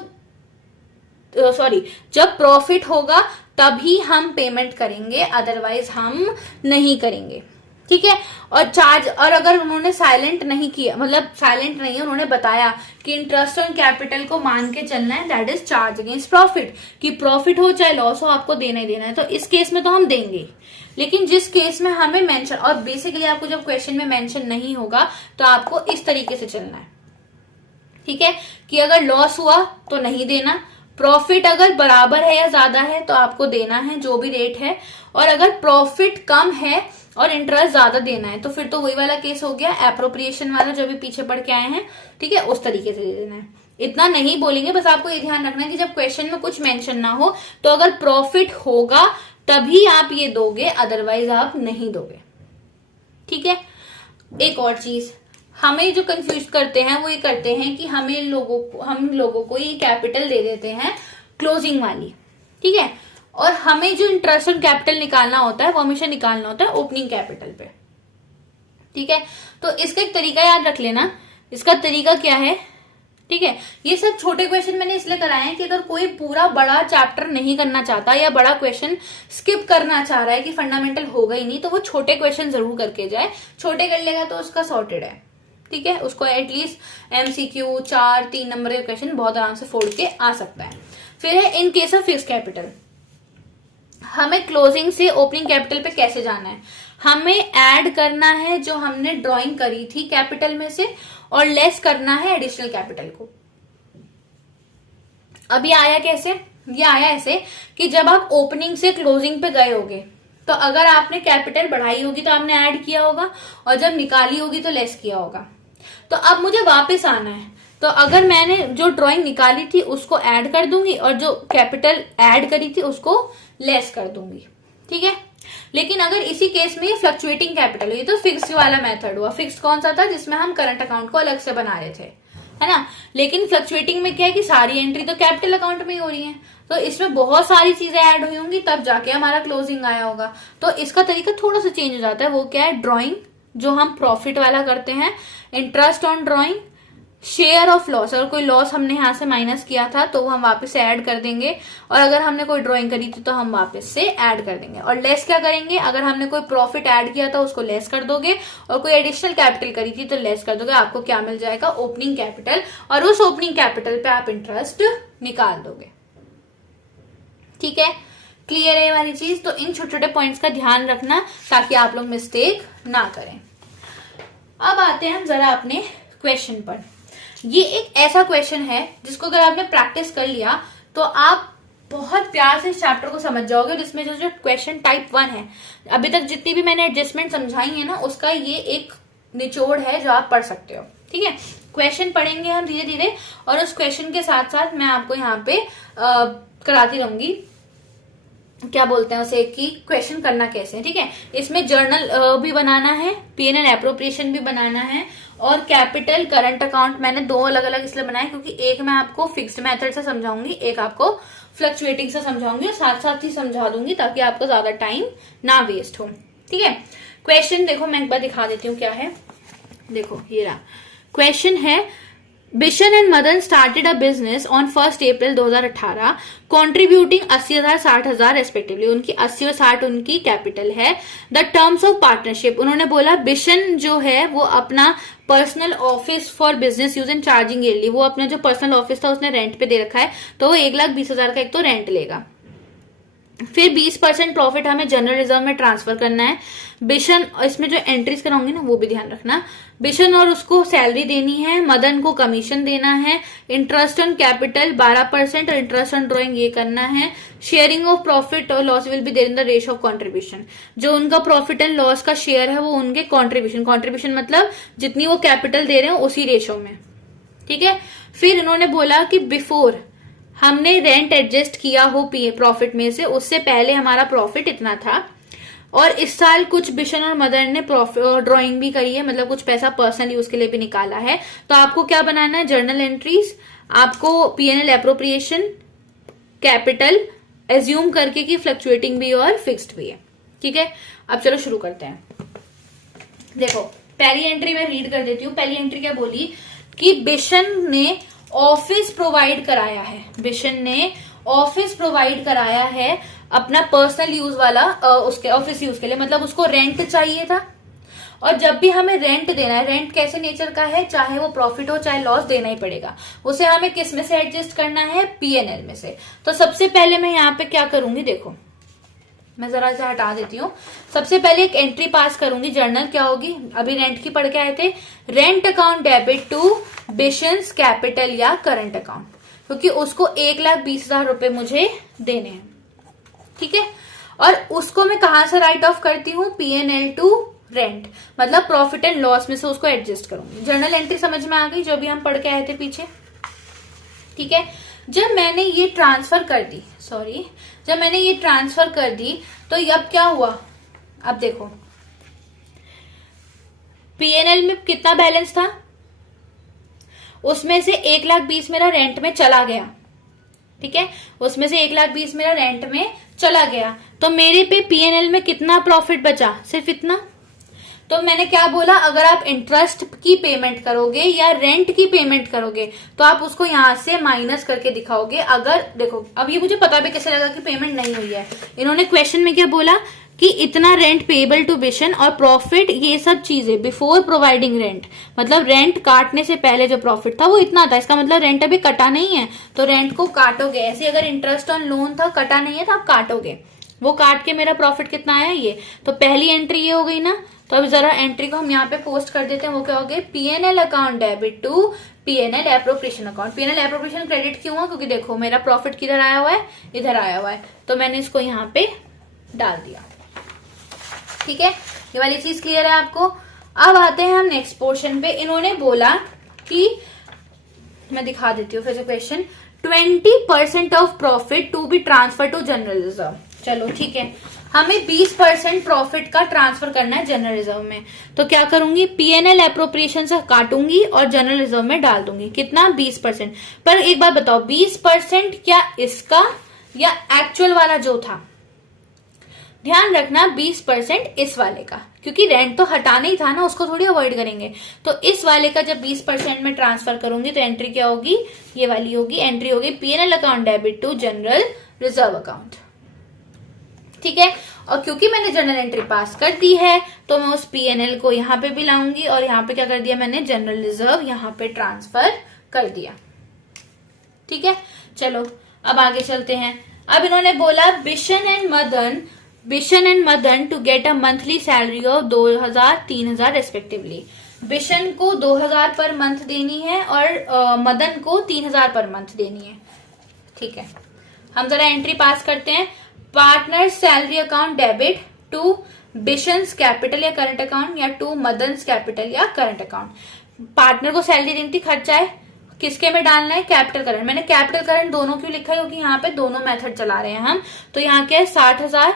जब प्रॉफिट होगा तभी हम पेमेंट करेंगे, अदरवाइज हम नहीं करेंगे। ठीक है, और चार्ज, और अगर उन्होंने साइलेंट नहीं किया, मतलब साइलेंट नहीं है, उन्होंने बताया कि इंटरेस्ट ऑन कैपिटल को मान के चलना है, that is charge against profit, कि प्रॉफिट हो चाहे लॉस हो आपको देना ही देना है, तो इस केस में तो हम देंगे। लेकिन जिस केस में हमें मेंशन, और बेसिकली आपको जब क्वेश्चन में मेंशन नहीं होगा तो आपको इस तरीके से चलना है। ठीक है, कि अगर लॉस हुआ तो नहीं देना, प्रॉफिट अगर बराबर है या ज्यादा है तो आपको देना है जो भी रेट है, और अगर प्रॉफिट कम है और इंटरेस्ट ज्यादा देना है तो फिर तो वही वाला केस हो गया एप्रोप्रिएशन वाला जो भी पीछे पढ़ के आए हैं। ठीक है, उस तरीके से दे देना है। इतना नहीं बोलेंगे, बस आपको ये ध्यान रखना है कि जब क्वेश्चन में कुछ मेंशन ना हो तो अगर प्रॉफिट होगा तभी आप ये दोगे, अदरवाइज आप नहीं दोगे। ठीक है, एक और चीज हमें जो कंफ्यूज करते हैं वो ये करते हैं कि हम लोगों को ये कैपिटल दे देते हैं क्लोजिंग वाली। ठीक है, और हमें जो इंटरेस्ट ऑन कैपिटल निकालना होता है वो हमेशा निकालना होता है ओपनिंग कैपिटल पे। ठीक है, तो इसका एक तरीका याद रख लेना। इसका तरीका क्या है? ठीक है, ये सब छोटे क्वेश्चन मैंने इसलिए कराए हैं कि अगर कोई पूरा बड़ा चैप्टर नहीं करना चाहता या बड़ा क्वेश्चन स्किप करना चाह रहा है कि फंडामेंटल होगा ही नहीं, तो वो छोटे क्वेश्चन जरूर करके जाए। छोटे कर लेगा तो उसका सॉर्टेड है। ठीक है, उसको एटलीस्ट MCQ 4-3 नंबर के क्वेश्चन बहुत आराम से फोड़ के आ सकता है। फिर है in case of fix capital, हमें क्लोजिंग से ओपनिंग कैपिटल पे कैसे जाना है? हमें ऐड करना है जो हमने ड्राइंग करी थी कैपिटल में से, और लेस करना है एडिशनल कैपिटल को। अब ये आया कैसे? ये आया ऐसे कि जब आप ओपनिंग से क्लोजिंग पे गए होगे तो अगर आपने कैपिटल बढ़ाई होगी तो आपने ऐड किया होगा, और जब निकाली होगी तो लेस किया होगा। तो अब मुझे वापस आना है, तो अगर मैंने जो ड्राइंग निकाली थी उसको ऐड कर दूंगी और जो कैपिटल ऐड करी थी उसको लेस कर दूंगी। ठीक है, लेकिन अगर इसी केस में फ्लक्चुएटिंग कैपिटल हुई तो फिक्स्ड वाला मेथड हुआ। फिक्स्ड कौन सा था? जिसमें हम करंट अकाउंट को अलग से बना रहे थे। है ना। लेकिन फ्लक्चुएटिंग में क्या है कि सारी एंट्री तो कैपिटल अकाउंट में ही हो रही है, तो इसमें बहुत सारी चीजें ऐड हुई होंगी तब जाके हमारा क्लोजिंग आया होगा। तो इसका तरीका थोड़ा सा चेंज हो जाता है। वो क्या है, ड्रॉइंग जो हम प्रॉफिट वाला करते हैं, interest on drawing, share of loss, अगर कोई लॉस हमने यहाँ से माइनस किया था तो वो हम वापस से ऐड कर देंगे, और अगर हमने कोई ड्राइंग करी थी तो हम वापस से ऐड कर देंगे। और लेस क्या करेंगे, अगर हमने कोई प्रॉफिट ऐड किया था उसको लेस कर दोगे, और कोई एडिशनल कैपिटल करी थी तो लेस कर दोगे। आपको क्या मिल जाएगा, ओपनिंग कैपिटल, और उस ओपनिंग कैपिटल पे आप इंटरेस्ट निकाल दोगे। ठीक है, क्लियर है ये वाली चीज। तो इन छोटे छोटे पॉइंट्स का ध्यान रखना ताकि आप लोग मिस्टेक ना करें। अब आते हैं हम जरा अपने क्वेश्चन पर। ये एक ऐसा क्वेश्चन है जिसको अगर आपने प्रैक्टिस कर लिया तो आप बहुत प्यार से इस चैप्टर को समझ जाओगे। जिसमें जो क्वेश्चन टाइप 1 है, अभी तक जितनी भी मैंने एडजस्टमेंट समझाई है ना, उसका ये एक निचोड़ है जो आप पढ़ सकते हो। ठीक है, क्वेश्चन पढ़ेंगे हम धीरे धीरे, और उस क्वेश्चन के साथ साथ मैं आपको यहाँ पे कराती रहूंगी, क्या बोलते हैं उसे, कि क्वेश्चन करना कैसे है। ठीक है, इसमें जर्नल भी बनाना है, P&L एप्रोप्रिएशन भी बनाना है, और कैपिटल करंट अकाउंट मैंने दो अलग अलग इसलिए बनाए क्योंकि एक मैं आपको फिक्स्ड मेथड से समझाऊंगी, एक आपको फ्लक्चुएटिंग से समझाऊंगी, और साथ साथ ही समझा दूंगी ताकि आपका ज्यादा टाइम ना वेस्ट हो। ठीक है, क्वेश्चन देखो, मैं एक बार दिखा देती हूँ क्या है। देखो ये रहा क्वेश्चन है, Bishan and Madan started a business on 1 April 2018 contributing 80,000 60,000 respectively. उनकी 80 और 60 उनकी कैपिटल है। द टर्म्स ऑफ पार्टनरशिप, उन्होंने बोला बिशन जो है वो अपना personal office for business use and charging yearly, वो अपना जो पर्सनल ऑफिस था उसने रेंट पे दे रखा है, तो वो 1,20,000 का एक तो रेंट लेगा। फिर 20% प्रॉफिट हमें जनरल रिजर्व में ट्रांसफर करना है। बिशन, इसमें जो एंट्रीज कराऊंगी ना वो भी ध्यान रखना, बिशन और उसको सैलरी देनी है, मदन को कमीशन देना है, इंटरेस्ट ऑन कैपिटल 12% और इंटरेस्ट ऑन ड्रॉइंग ये करना है। शेयरिंग ऑफ प्रॉफिट और loss will be there in the ratio of contribution, जो उनका प्रॉफिट एंड लॉस का शेयर है वो उनके कंट्रीब्यूशन मतलब जितनी वो कैपिटल दे रहे हैं उसी रेशियो में। ठीक है, फिर उन्होंने बोला कि बिफोर हमने रेंट एडजस्ट किया हो प्रॉफिट में से, उससे पहले हमारा प्रॉफिट इतना था, और इस साल कुछ बिशन और मदर ने ड्राइंग भी करी है, मतलब कुछ पैसा पर्सनल यूज के लिए भी निकाला है। तो आपको क्या बनाना है, जर्नल एंट्रीज, आपको P&L एप्रोप्रिएशन, कैपिटल एज्यूम करके कि फ्लक्चुएटिंग भी और फिक्स्ड भी है। ठीक है, अब चलो शुरू करते हैं। देखो पहली एंट्री मैं रीड कर देती हूँ। पहली एंट्री क्या बोली कि बिशन ने ऑफिस प्रोवाइड कराया है, बिशन ने ऑफिस प्रोवाइड कराया है अपना पर्सनल यूज वाला, उसके ऑफिस यूज के लिए, मतलब उसको रेंट चाहिए था। और जब भी हमें रेंट देना है, रेंट कैसे नेचर का है, चाहे वो प्रॉफिट हो चाहे लॉस, देना ही पड़ेगा। उसे हमें किस में से एडजस्ट करना है, P&L में से। तो सबसे पहले मैं यहाँ पे क्या करूंगी, देखो मैं जरा से हटा देती हूँ। सबसे पहले एक एंट्री पास करूंगी, जर्नल क्या होगी, अभी रेंट की पढ़ के आए थे, रेंट अकाउंट डेबिट टू बिशंस कैपिटल या करंट अकाउंट, क्योंकि उसको 1,20,000 रुपए मुझे देने हैं। ठीक है, और उसको मैं कहां से राइट ऑफ करती हूँ, P&L टू रेंट, मतलब प्रॉफिट एंड लॉस में से उसको एडजस्ट करूंगी। जर्नल एंट्री समझ में आ गई जो भी हम पढ़ के आए थे पीछे। ठीक है, जब मैंने ये ट्रांसफर कर दी, जब मैंने ये ट्रांसफर कर दी तो अब क्या हुआ, अब देखो P&L में कितना बैलेंस था, उसमें से 1,20,000 मेरा रेंट में चला गया। ठीक है, उसमें से 1,20,000 मेरा रेंट में चला गया, तो मेरे पे P&L में कितना प्रॉफिट बचा, सिर्फ इतना। तो मैंने क्या बोला, अगर आप इंटरेस्ट की पेमेंट करोगे या रेंट की पेमेंट करोगे तो आप उसको यहां से माइनस करके दिखाओगे। अगर देखो अब ये मुझे पता भी कैसे लगा कि पेमेंट नहीं हुई है, इन्होंने क्वेश्चन में क्या बोला कि इतना रेंट पेएबल टू बिशन और प्रॉफिट, ये सब चीजें बिफोर प्रोवाइडिंग रेंट, मतलब रेंट काटने से पहले जो प्रॉफिट था वो इतना था। इसका मतलब रेंट अभी कटा नहीं है, तो रेंट को काटोगे। ऐसे अगर इंटरेस्ट ऑन लोन था, कटा नहीं है तो आप काटोगे, वो काट के मेरा प्रॉफिट कितना आया ये। तो पहली एंट्री ये हो गई ना। तो अब जरा एंट्री को हम यहाँ पे पोस्ट कर देते हैं, वो क्या हो गया, P&L account debit to P&L appropriation account. P&L appropriation credit क्यों हुआ, क्योंकि देखो मेरा प्रॉफिट किधर आया हुआ है, इधर आया हुआ है, तो मैंने इसको यहाँ पे डाल दिया। ठीक है, ये वाली चीज क्लियर है आपको। अब आते हैं हम नेक्स्ट पोर्शन पे। इन्होंने बोला कि, मैं दिखा देती हूँ फिर से question, 20% of profit to be transfer to general reserve. चलो ठीक है, हमें 20% प्रॉफिट का ट्रांसफर करना है जनरल रिजर्व में। तो क्या करूंगी, पीएनएल एप्रोप्रिएशन से काटूंगी और जनरल रिजर्व में डाल दूंगी। कितना, 20%। पर एक बात बताओ, 20% क्या इसका या एक्चुअल वाला जो था? ध्यान रखना 20% इस वाले का, क्योंकि रेंट तो हटाना ही था ना, उसको थोड़ी अवॉइड करेंगे। तो इस वाले का जब 20% में ट्रांसफर करूंगी तो एंट्री क्या होगी, ये वाली होगी। एंट्री होगी PNL account debit to general reserve account. ठीक है, और क्योंकि मैंने जनरल एंट्री पास कर दी है तो मैं उस पीएनएल को यहाँ पे भी लाऊंगी और यहाँ पे क्या कर दिया मैंने, जनरल रिजर्व यहाँ पे ट्रांसफर कर दिया। ठीक है, चलो अब आगे चलते हैं। अब इन्होंने बोला Bishan and Madan to get a monthly salary of 2000 3000 respectively. Bishan को 2000 पर मंथ देनी है और मदन को 3000 पर मंथ देनी है। ठीक है, हम जरा एंट्री पास करते हैं। Partner salary account debit to बिशंस कैपिटल या करंट अकाउंट या टू मदन्स कैपिटल या करंट अकाउंट। पार्टनर को सैलरी देनी थी, खर्चा है, किसके में डालना है, कैपिटल करंट। मैंने कैपिटल करंट दोनों क्यों लिखा है, क्योंकि यहाँ पे दोनों मेथड चला रहे हैं हम। तो यहाँ क्या है, 60,000,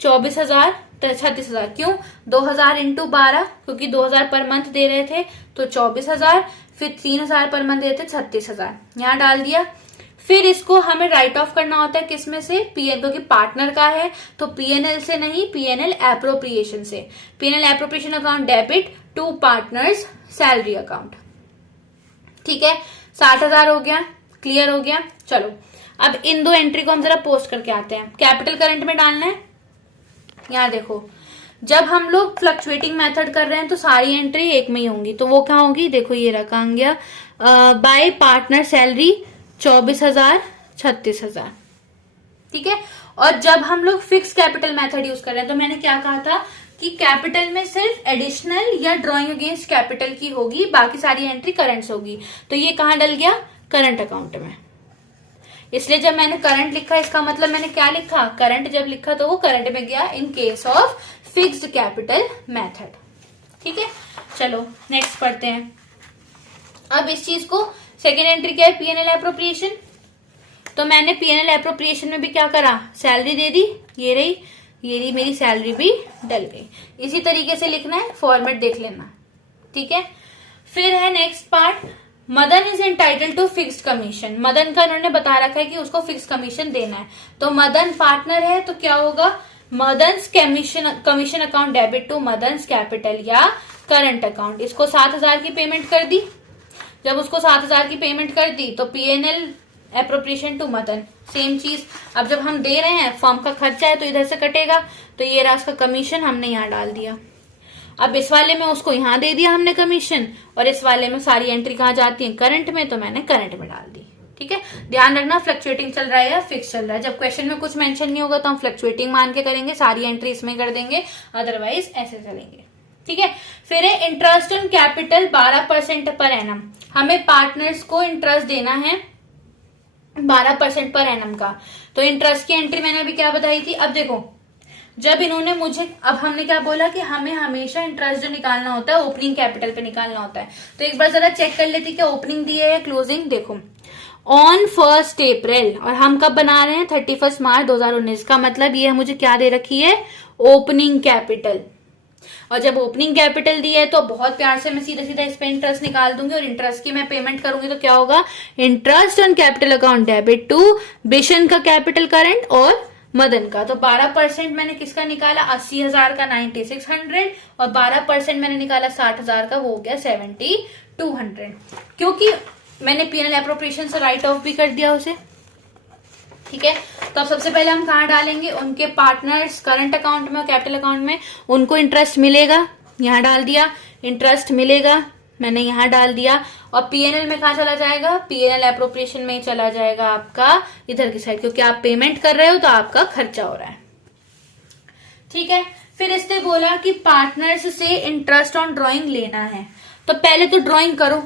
24,000, 36,000। क्यों, 2000 इंटू 12, क्योंकि 2000 पर मंथ दे रहे थे तो 24,000, फिर 3000 पर मंथ दे रहे थे 36,000, यहाँ डाल दिया। फिर इसको हमें राइट ऑफ करना होता है किसमें से, पीएन, क्योंकि पार्टनर का है तो पीएनएल से नहीं, पीएनएल एप्रोप्रिएशन से। PNL appropriation account debit to partners salary account. ठीक है, 60,000 हो गया, क्लियर हो गया। चलो अब इन दो एंट्री को हम जरा पोस्ट करके आते हैं। कैपिटल करंट में डालना है। यहाँ देखो, जब हम लोग फ्लक्चुएटिंग मेथड कर रहे हैं तो सारी एंट्री एक में ही होंगी, तो वो क्या होगी, देखो ये रखा गया बाय पार्टनर सैलरी 24,000, 36,000। ठीक है, और जब हम लोग फिक्स कैपिटल मेथड यूज कर रहे हैं तो मैंने क्या कहा था कि कैपिटल में सिर्फ एडिशनल या ड्रॉइंग अगेंस्ट कैपिटल की होगी, बाकी सारी एंट्री करंट्स होगी। तो ये कहां डल गया, करंट अकाउंट में। इसलिए जब मैंने करंट लिखा, इसका मतलब मैंने क्या लिखा, करंट जब लिखा तो वो करंट में गया in case of fixed capital method. ठीक है, चलो नेक्स्ट पढ़ते हैं। अब इस चीज को सेकेंड एंट्री क्या है, पीएनएल एप्रोप्रिएशन। तो मैंने पीएनएल एप्रोप्रिएशन में भी क्या करा, सैलरी दे दी, ये रही मेरी सैलरी भी डल गई। इसी तरीके से लिखना है, फॉर्मेट देख लेना। ठीक है, फिर है next part, Madan is entitle to fixed commission. Madan का उन्होंने बता रखा है कि उसको फिक्स कमीशन देना है, तो मदन पार्टनर है तो क्या होगा, मदन्स कमीशन अकाउंट डेबिट टू मदन्स कैपिटल या करंट अकाउंट। इसको 7,000 की पेमेंट कर दी। जब उसको 7,000 की पेमेंट कर दी तो PNL appropriation to Madan, same चीज। अब जब हम दे रहे हैं, फर्म का खर्चा है तो इधर से कटेगा, तो ये रहा उसका कमीशन, हमने यहाँ डाल दिया। अब इस वाले में उसको यहाँ दे दिया हमने कमीशन, और इस वाले में सारी एंट्री कहाँ जाती है, करंट में, तो मैंने करंट में डाल दी। ठीक है, ध्यान रखना फ्लक्चुएटिंग चल रहा है या फिक्स चल रहा है। जब क्वेश्चन में कुछ मेंशन नहीं होगा तो हम फ्लक्चुएटिंग मान के करेंगे, सारी एंट्री इसमें कर देंगे, अदरवाइज ऐसे चलेंगे। ठीक है, फिर है interest on capital 12% per annum. हमें पार्टनर्स को इंटरेस्ट देना है 12% पर एनम का। तो इंटरेस्ट की एंट्री मैंने अभी क्या बताई थी। अब देखो, जब इन्होंने मुझे, अब हमने क्या बोला कि हमें हमेशा इंटरेस्ट जो निकालना होता है ओपनिंग कैपिटल पे निकालना होता है। तो एक बार जरा चेक कर लेती क्या ओपनिंग दी है, क्लोजिंग। देखो, ऑन 1 अप्रैल, और हम कब बना रहे हैं, 31 मार्च 2019। का मतलब ये मुझे क्या दे रखी है, ओपनिंग कैपिटल। और जब ओपनिंग कैपिटल दी है तो बहुत प्यार से मैं सीधा सीधा इस पे इंटरेस्ट निकाल दूंगी, और इंटरेस्ट की मैं पेमेंट करूंगी तो क्या होगा, interest on capital account debit to Bishan का कैपिटल करंट और मदन का। तो 12% मैंने किसका निकाला, 80,000 का 9600, और 12% मैंने निकाला 60,000 का, वो हो गया 7200। क्योंकि मैंने पीएनएल एप्रोप्रिएशन से राइट ऑफ भी कर दिया उसे। ठीक है, तो अब सबसे पहले हम कहाँ डालेंगे, उनके पार्टनर्स करंट अकाउंट में और कैपिटल अकाउंट में उनको इंटरेस्ट मिलेगा, यहाँ डाल दिया। इंटरेस्ट मिलेगा, मैंने यहाँ डाल दिया। और पीएनएल में कहाँ चला जाएगा, पीएनएल एप्रोप्रिएशन में ही चला जाएगा आपका इधर की साइड, क्योंकि आप पेमेंट कर रहे हो तो आपका खर्चा हो रहा है। ठीक है, फिर इसने बोला कि पार्टनर्स से इंटरेस्ट ऑन ड्रॉइंग लेना है। तो पहले तो ड्रॉइंग करो,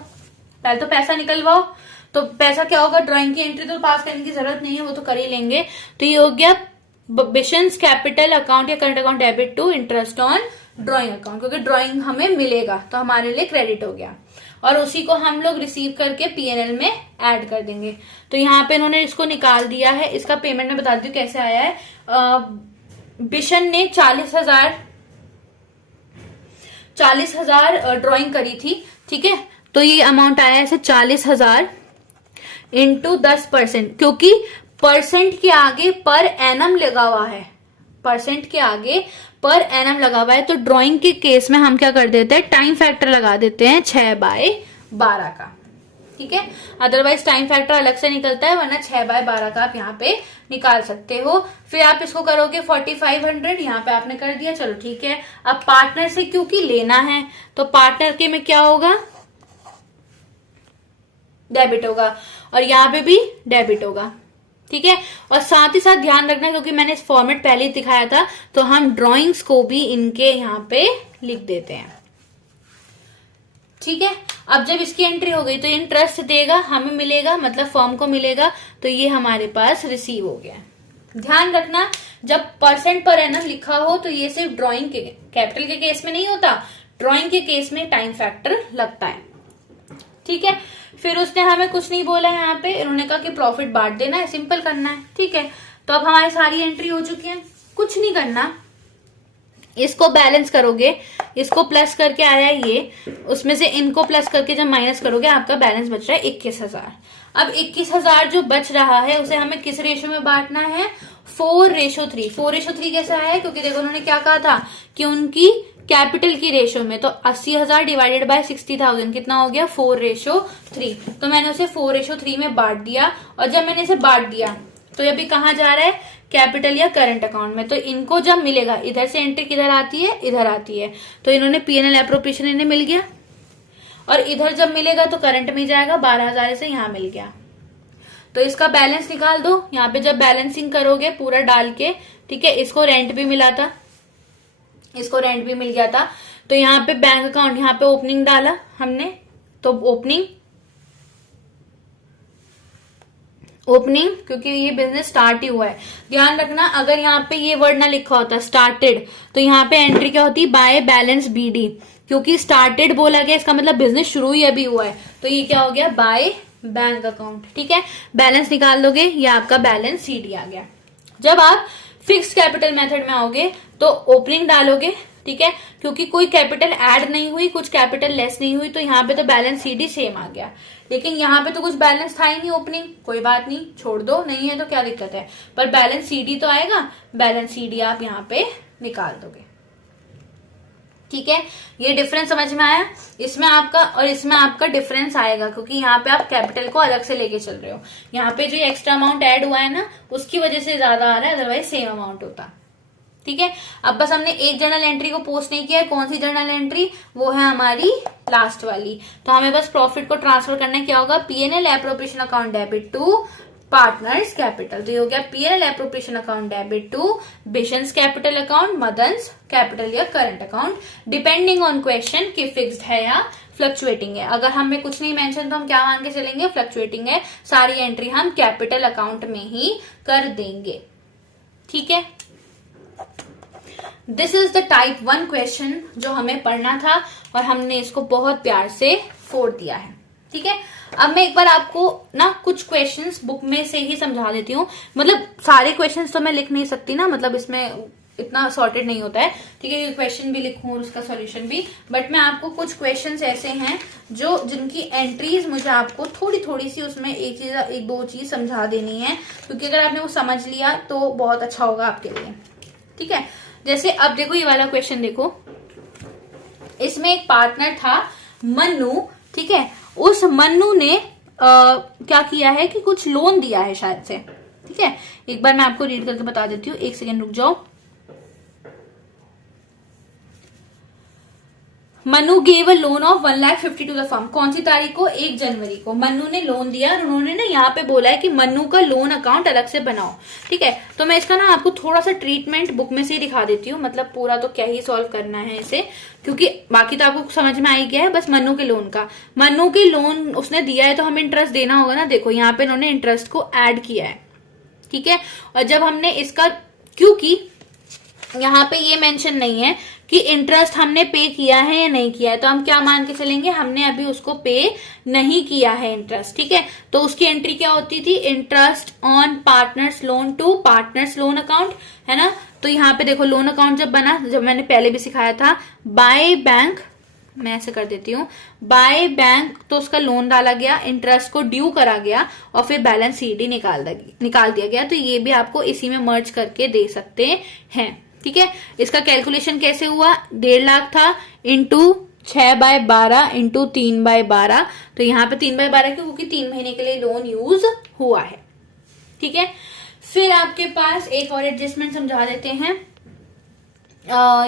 पहले तो पैसा निकलवाओ। तो पैसा क्या होगा, ड्राइंग की एंट्री तो पास करने की जरूरत नहीं है, वो तो कर ही लेंगे। तो ये हो गया बिशंस कैपिटल अकाउंट या current account debit to interest on drawing account, क्योंकि ड्राइंग हमें मिलेगा तो हमारे लिए क्रेडिट हो गया, और उसी को हम लोग रिसीव करके पीएनएल में ऐड कर देंगे। तो यहाँ पे इन्होंने इसको निकाल दिया है। इसका पेमेंट मैं बता दी कैसे आया है। बिशन ने 40,000 ड्राइंग करी थी, ठीक है। तो ये अमाउंट आया ऐसे 40,000 इंटू 10%, क्योंकि परसेंट के आगे पर एनम लगा हुआ है, परसेंट के आगे पर एनम लगा हुआ है, तो ड्राइंग के केस में हम क्या कर देते हैं, टाइम फैक्टर लगा देते हैं 6/12 का, ठीक है। अदरवाइज टाइम फैक्टर अलग से निकलता है, वरना 6/12 का आप यहाँ पे निकाल सकते हो। फिर आप इसको करोगे 4500, यहाँ पे आपने कर दिया, चलो ठीक है। अब पार्टनर से क्योंकि लेना है तो पार्टनर के में क्या होगा, डेबिट होगा, और यहाँ पे भी डेबिट होगा, ठीक है। और साथ ही साथ ध्यान रखना, क्योंकि मैंने इस फॉर्मेट पहले ही दिखाया था, तो हम ड्राइंग्स को भी इनके यहाँ पे लिख देते हैं, ठीक है। अब जब इसकी एंट्री हो गई तो इंटरेस्ट देगा, हमें मिलेगा, मतलब फर्म को मिलेगा, तो ये हमारे पास रिसीव हो गया। ध्यान रखना, जब परसेंट पर एनम लिखा हो तो ये सिर्फ ड्राइंग के, कैपिटल के केस में नहीं होता, ड्राइंग के केस में टाइम फैक्टर लगता है, ठीक है। फिर उसने हमें कुछ नहीं बोला है, यहाँ पे इन्होंने कहा कि प्रॉफिट बांट देना है, सिंपल करना है, ठीक है। तो अब हमारी सारी एंट्री हो चुकी है, कुछ नहीं करना, इसको बैलेंस करोगे, इसको प्लस करके आया ये, उसमें से इनको प्लस करके जब माइनस करोगे आपका बैलेंस बच रहा है 21,000। अब 21,000 जो बच रहा है उसे हमें किस रेशो में बांटना है, 4:3। 4:3 कैसा है, क्योंकि देखो उन्होंने क्या कहा था कि उनकी कैपिटल की रेशो में, तो 80,000 डिवाइडेड बाय 60,000 कितना हो गया, 4:3। तो मैंने उसे 4:3 में बांट दिया, और जब मैंने इसे बांट दिया तो ये भी कहाँ जा रहा है, कैपिटल या करंट अकाउंट में। तो इनको जब मिलेगा, इधर से एंट्री किधर आती है, इधर आती है, तो इन्होंने पीएनएल एप्रोप्रिएशन इन्हें मिल गया, और इधर जब मिलेगा तो करंट में जाएगा, 12,000 से यहाँ मिल गया। तो इसका बैलेंस निकाल दो, यहाँ पे जब बैलेंसिंग करोगे पूरा डाल के, ठीक है। इसको रेंट भी मिला था, इसको रेंट भी मिल गया था, तो यहाँ पे बैंक अकाउंट, यहाँ पे ओपनिंग डाला हमने, तो ओपनिंग क्योंकि ये बिजनेस स्टार्ट ही हुआ है। ध्यान रखना, अगर यहाँ पे ये वर्ड ना लिखा होता स्टार्टेड, तो यहाँ पे एंट्री क्या होती, बाय बैलेंस बीडी, क्योंकि स्टार्टेड बोला गया, इसका मतलब बिजनेस शुरू ही अभी हुआ है, तो ये क्या हो गया, बाय बैंक अकाउंट, ठीक है। बैलेंस निकाल दोगे, ये आपका बैलेंस सीडी आ गया। जब आप फिक्स्ड कैपिटल मेथड में आओगे तो ओपनिंग डालोगे, ठीक है, क्योंकि कोई कैपिटल ऐड नहीं हुई, कुछ कैपिटल लेस नहीं हुई, तो यहाँ पे तो बैलेंस सीडी सेम आ गया। लेकिन यहाँ पे तो कुछ बैलेंस था ही नहीं ओपनिंग, कोई बात नहीं, छोड़ दो, नहीं है तो क्या दिक्कत है, पर बैलेंस सीडी तो आएगा, बैलेंस सीडी आप यहाँ पे निकाल दोगे, ठीक है। ये डिफरेंस समझ में आया, इसमें आपका और इसमें आपका डिफरेंस आएगा, क्योंकि यहाँ पे आप कैपिटल को अलग से लेके चल रहे हो, यहाँ पे जो एक्स्ट्रा अमाउंट ऐड हुआ है ना, उसकी वजह से ज्यादा आ रहा है, अदरवाइज सेम अमाउंट होता, ठीक है। अब बस हमने एक जर्नल एंट्री को पोस्ट नहीं किया है, कौन सी जर्नल एंट्री, वो है हमारी लास्ट वाली। तो हमें बस प्रॉफिट को ट्रांसफर करना है, क्या होगा, PNL appropriation account debit to partners capital, तो ये हो गया PNL appropriation account debit to बिशंस कैपिटल अकाउंट, मदन्स कैपिटल या current account, depending on question कि फिक्स्ड है या फ्लक्चुएटिंग है। अगर हमें कुछ नहीं मेंशन तो हम क्या मान के चलेंगे, फ्लक्चुएटिंग है, सारी एंट्री हम कैपिटल अकाउंट में ही कर देंगे, ठीक है। This is the type 1 question जो हमें पढ़ना था, और हमने इसको बहुत प्यार से फोड़ दिया है, ठीक है। अब मैं एक बार आपको ना कुछ क्वेश्चंस बुक में से ही समझा देती हूँ, मतलब सारे क्वेश्चंस तो मैं लिख नहीं सकती ना, मतलब इसमें इतना सॉर्टेड नहीं होता है, ठीक है, क्वेश्चन भी लिखूं और उसका सॉल्यूशन भी, बट मैं आपको कुछ क्वेश्चंस ऐसे हैं जो जिनकी एंट्रीज मुझे आपको थोड़ी थोड़ी सी उसमें एक दो चीज समझा देनी है, क्योंकि अगर आपने वो समझ लिया तो बहुत अच्छा होगा आपके लिए, ठीक है। जैसे अब देखो ये वाला क्वेश्चन देखो, इसमें एक पार्टनर था मन्नू, ठीक है। उस मन्नू ने क्या किया है कि कुछ लोन दिया है शायद से, ठीक है। एक बार मैं आपको रीड करके बता देती हूँ, एक सेकेंड रुक जाओ। Mannu gave a loan of 1,50,000 to the firm, कौन सी तारीख को, 1 जनवरी को मन्नू ने लोन दिया, और उन्होंने ना यहाँ पे बोला है कि मन्नू का लोन अकाउंट अलग से बनाओ, ठीक है। तो मैं इसका ना आपको थोड़ा सा ट्रीटमेंट बुक में से ही दिखा देती हूँ, मतलब पूरा तो क्या ही सॉल्व करना है इसे, क्योंकि बाकी तो आपको समझ में आ ही गया है, बस मन्नू के लोन का, मन्नू के लोन उसने दिया है तो हमें इंटरेस्ट देना होगा ना। देखो यहाँ पे इन्होंने इंटरेस्ट को ऐड किया है, ठीक है, और जब हमने इसका, क्योंकि यहाँ पे ये मेंशन नहीं है कि इंटरेस्ट हमने पे किया है या नहीं किया है, तो हम क्या मान के चलेंगे, हमने अभी उसको पे नहीं किया है इंटरेस्ट, ठीक है। तो उसकी एंट्री क्या होती थी, interest on partners loan to partners loan account, है ना। तो यहाँ पे देखो लोन अकाउंट जब बना, जब मैंने पहले भी सिखाया था, बाय बैंक, मैं ऐसे कर देती हूँ, बाय बैंक, तो उसका लोन डाला गया, इंटरेस्ट को ड्यू करा गया और फिर बैलेंस सीडी निकाल दिया गया। तो ये भी आपको इसी में मर्ज करके दे सकते हैं। ठीक है, इसका कैलकुलेशन कैसे हुआ, 1.5 लाख था इंटू 6/12 इंटू 3/12, तो यहाँ पे 3/12 क्योंकि 3 महीने के लिए लोन यूज हुआ है। ठीक है, फिर आपके पास एक और एडजस्टमेंट समझा देते हैं।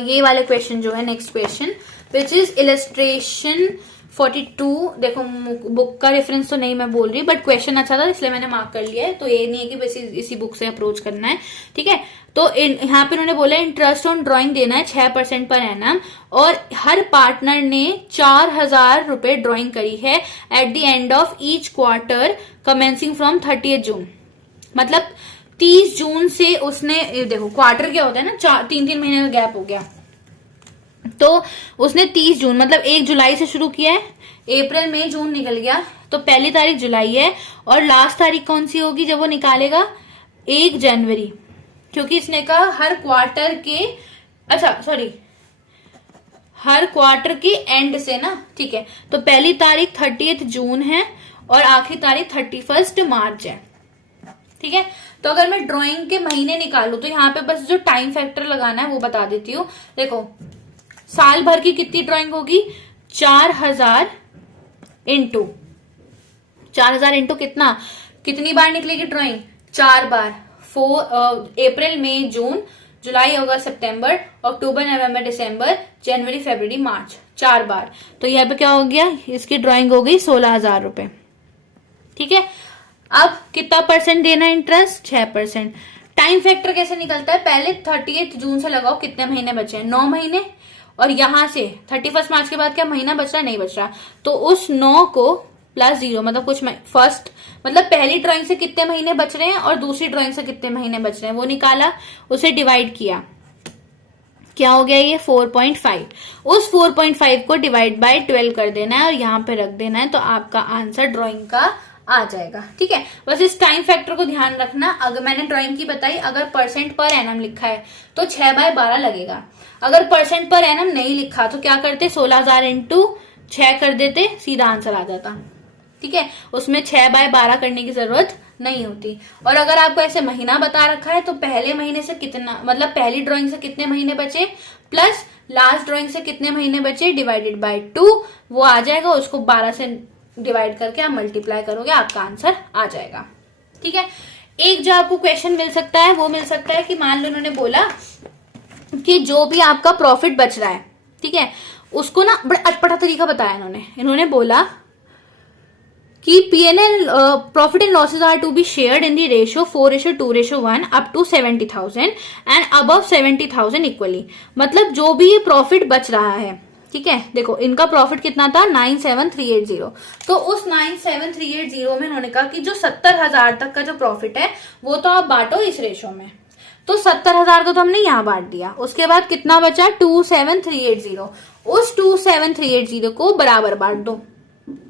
ये वाले क्वेश्चन जो है, next question which is illustration 42। देखो बुक का रेफरेंस तो नहीं मैं बोल रही, बट क्वेश्चन अच्छा था इसलिए मैंने मार्क कर लिया है, तो ये नहीं है कि बस इसी बुक से अप्रोच करना है। ठीक है, तो यहाँ पे उन्होंने बोला इंटरेस्ट ऑन ड्राइंग देना है 6% पर एनम, और हर पार्टनर ने 4,000 रुपए ड्राइंग करी है at the end of each quarter commencing from 30 जून। मतलब 30 जून से उसने, देखो क्वार्टर क्या होता है ना, 3-3 महीने का गैप हो गया, तो उसने 30 जून मतलब 1 जुलाई से शुरू किया है, अप्रैल मई जून निकल गया, तो पहली तारीख जुलाई है और लास्ट तारीख कौन सी होगी जब वो निकालेगा, 1 जनवरी, क्योंकि इसने कहा हर क्वार्टर के, अच्छा सॉरी, हर क्वार्टर के एंड से ना। ठीक है, तो पहली तारीख 30 जून है और आखिरी तारीख 31 मार्च है। ठीक है, तो अगर मैं ड्राइंग के महीने निकालू तो यहाँ पे बस जो टाइम फैक्टर लगाना है वो बता देती हूँ। देखो साल भर की कितनी ड्राइंग होगी, 4,000 इंटू 4,000 इंटू कितना, कितनी बार निकलेगी ड्राइंग, 4 बार। अप्रैल मई जून जुलाई अगस्त सितंबर अक्टूबर नवंबर दिसंबर जनवरी फरवरी मार्च, 4 बार। तो यहाँ पे क्या हो गया, इसकी ड्राइंग हो गई 16,000 रुपए। ठीक है, अब कितना परसेंट देना इंटरेस्ट, 6%। टाइम फैक्टर कैसे निकलता है, पहले 30 जून से लगाओ कितने महीने बचे हैं, 9 महीने, और यहां से 31 मार्च के बाद क्या महीना बच रहा, नहीं बच रहा, तो उस 9 को प्लस 0 मतलब कुछ फर्स्ट मतलब पहली ड्राइंग से कितने महीने बच रहे हैं और दूसरी ड्राइंग से कितने महीने बच रहे हैं वो निकाला, उसे डिवाइड किया, क्या हो गया ये 4.5। उस 4.5 को डिवाइड बाय 12 कर देना है और यहाँ पे रख देना है, तो आपका आंसर ड्राइंग का आ जाएगा। ठीक है, बस इस टाइम फैक्टर को ध्यान रखना। अगर मैंने ड्राइंग की बताई, अगर परसेंट पर एनम लिखा है तो 6/12 लगेगा, अगर परसेंट पर एनम नहीं लिखा तो क्या करते, 16,000 इंटू 6 कर देते, सीधा आंसर आ जाता। ठीक है, उसमें 6/12 करने की जरूरत नहीं होती। और अगर आपको ऐसे महीना बता रखा है तो पहले महीने से कितना, मतलब पहली ड्राइंग से कितने महीने बचे प्लस लास्ट ड्राइंग से कितने महीने बचे डिवाइडेड बाय 2 वो आ जाएगा, उसको 12 से डिवाइड करके आप मल्टीप्लाई करोगे, आपका आंसर आ जाएगा। ठीक है, एक जो आपको क्वेश्चन मिल सकता है वो मिल सकता है कि मान लो उन्होंने बोला कि जो भी आपका प्रॉफिट बच रहा है, ठीक है, उसको ना बड़ा अटपटा तरीका बताया इन्होंने बोला कि P&L profit and losses are to be shared in the ratio 4:2:1 up to 70,000 and above 70,000 equally. मतलब जो भी ये प्रॉफिट बच रहा है, ठीक है, देखो इनका प्रॉफिट कितना था 97,380, तो उस 97,380 में उन्होंने कहा कि जो 70,000 तक का जो प्रॉफिट है वो तो आप बांटो इस रेशो में, तो 70,000 को तो हमने यहाँ बांट दिया। उसके बाद कितना बचा 27,380, उस 27,380 को बराबर बांट दो।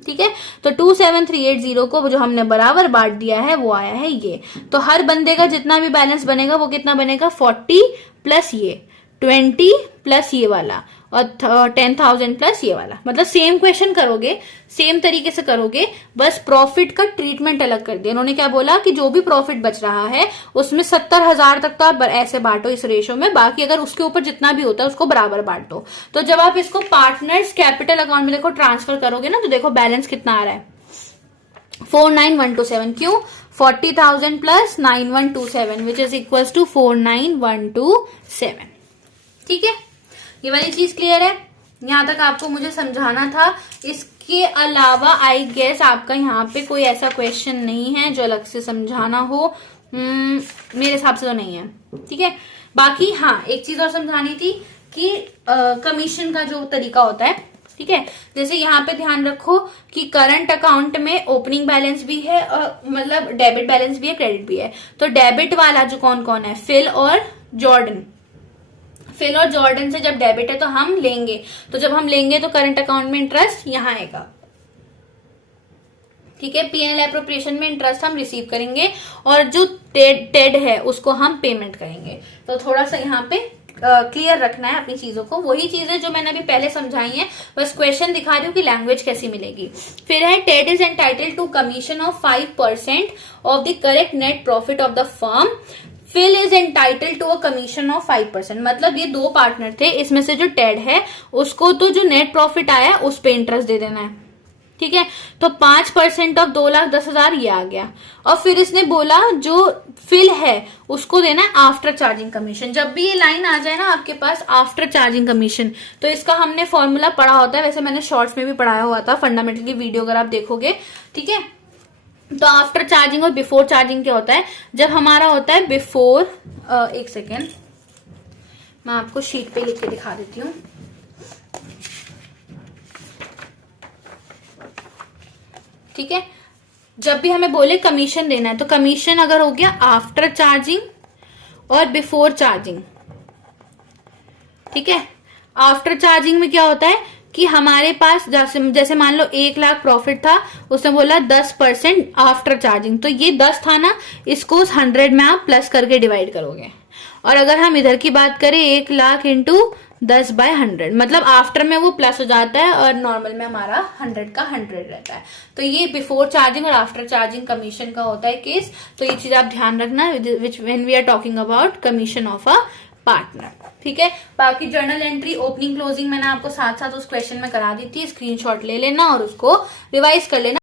ठीक है, तो 27,380 को जो हमने बराबर बांट दिया है वो आया है ये। तो हर बंदे का जितना भी बैलेंस बनेगा वो कितना बनेगा 40 प्लस ये 20 प्लस ये वाला और 10,000 प्लस ये वाला। मतलब सेम क्वेश्चन करोगे, सेम तरीके से करोगे, बस प्रॉफिट का ट्रीटमेंट अलग कर दिया। उन्होंने क्या बोला कि जो भी प्रॉफिट बच रहा है उसमें 70,000 तक तो आप ऐसे बांटो इस रेशो में, बाकी अगर उसके ऊपर जितना भी होता है उसको बराबर बांट दो। तो जब आप इसको पार्टनर्स कैपिटल अकाउंट में देखो ट्रांसफर करोगे ना, तो देखो बैलेंस कितना आ रहा है 49,127। क्यों, 40,000 plus 9,127 which is equal to 49,127। ठीक है, ये वाली चीज क्लियर है, यहां तक आपको मुझे समझाना था। इसके अलावा आई गेस आपका यहाँ पे कोई ऐसा क्वेश्चन नहीं है जो अलग से समझाना हो, मेरे हिसाब से तो नहीं है। ठीक है, बाकी हाँ एक चीज और समझानी थी कि कमीशन का जो तरीका होता है, ठीक है, जैसे यहाँ पे ध्यान रखो कि करंट अकाउंट में ओपनिंग बैलेंस भी है और मतलब डेबिट बैलेंस भी है, क्रेडिट भी है। तो डेबिट वाला जो कौन कौन है, फिल और जॉर्डन। फिल और जॉर्डन से जब डेबिट है तो हम लेंगे, तो जब हम लेंगे तो करंट अकाउंट में इंटरेस्ट यहां आएगा। ठीक है। P&L एप्रोप्रिएशन में इंटरेस्ट हम रिसीव करेंगे और जो टेड है उसको हम पेमेंट करेंगे। तो थोड़ा सा यहाँ पे क्लियर रखना है अपनी चीजों को। वही चीजें जो मैंने अभी पहले समझाई हैं, बस क्वेश्चन दिखा रही हूँ कि लैंग्वेज कैसी मिलेगी। फिर है Ted is entitled to commission of 5% of the correct net profit of the firm. Phil is entitled to a commission of 5%। मतलब ये दो पार्टनर थे, इसमें से जो टेड है उसको तो जो नेट प्रॉफिट आया उस पे इंटरेस्ट दे देना है, ठीक है। तो 5% ऑफ 2,10,000 ये आ गया। और फिर इसने बोला जो फिल है उसको देना है आफ्टर चार्जिंग कमीशन। जब भी ये लाइन आ जाए ना आपके पास आफ्टर चार्जिंग कमीशन, तो इसका हमने फॉर्मूला पढ़ा होता है, वैसे मैंने शॉर्ट्स में भी पढ़ाया हुआ था, फंडामेंटल की वीडियो अगर आप देखोगे, ठीक है। तो आफ्टर चार्जिंग और बिफोर चार्जिंग क्या होता है? जब हमारा होता है बिफोर, एक सेकेंड मैं आपको शीट पे लिख के दिखा देती हूँ। ठीक है, जब भी हमें बोले कमीशन देना है तो कमीशन अगर हो गया आफ्टर चार्जिंग और बिफोर चार्जिंग, ठीक है। आफ्टर चार्जिंग में क्या होता है कि हमारे पास जैसे मान लो 1,00,000 प्रॉफिट था, उसने बोला 10% आफ्टर चार्जिंग, तो ये 10 था ना, इसको 100 में आप प्लस करके डिवाइड करोगे। और अगर हम इधर की बात करें 1,00,000 इंटू 10/100, मतलब आफ्टर में वो प्लस हो जाता है और नॉर्मल में हमारा 100 का 100 रहता है। तो ये बिफोर चार्जिंग और आफ्टर चार्जिंग कमीशन का होता है केस। तो ये चीज आप ध्यान रखना which when we are talking about commission of a partner, ठीक है। बाकी जर्नल एंट्री ओपनिंग क्लोजिंग मैंने आपको साथ साथ उस क्वेश्चन में करा दी थी, स्क्रीनशॉट ले लेना और उसको रिवाइज कर लेना।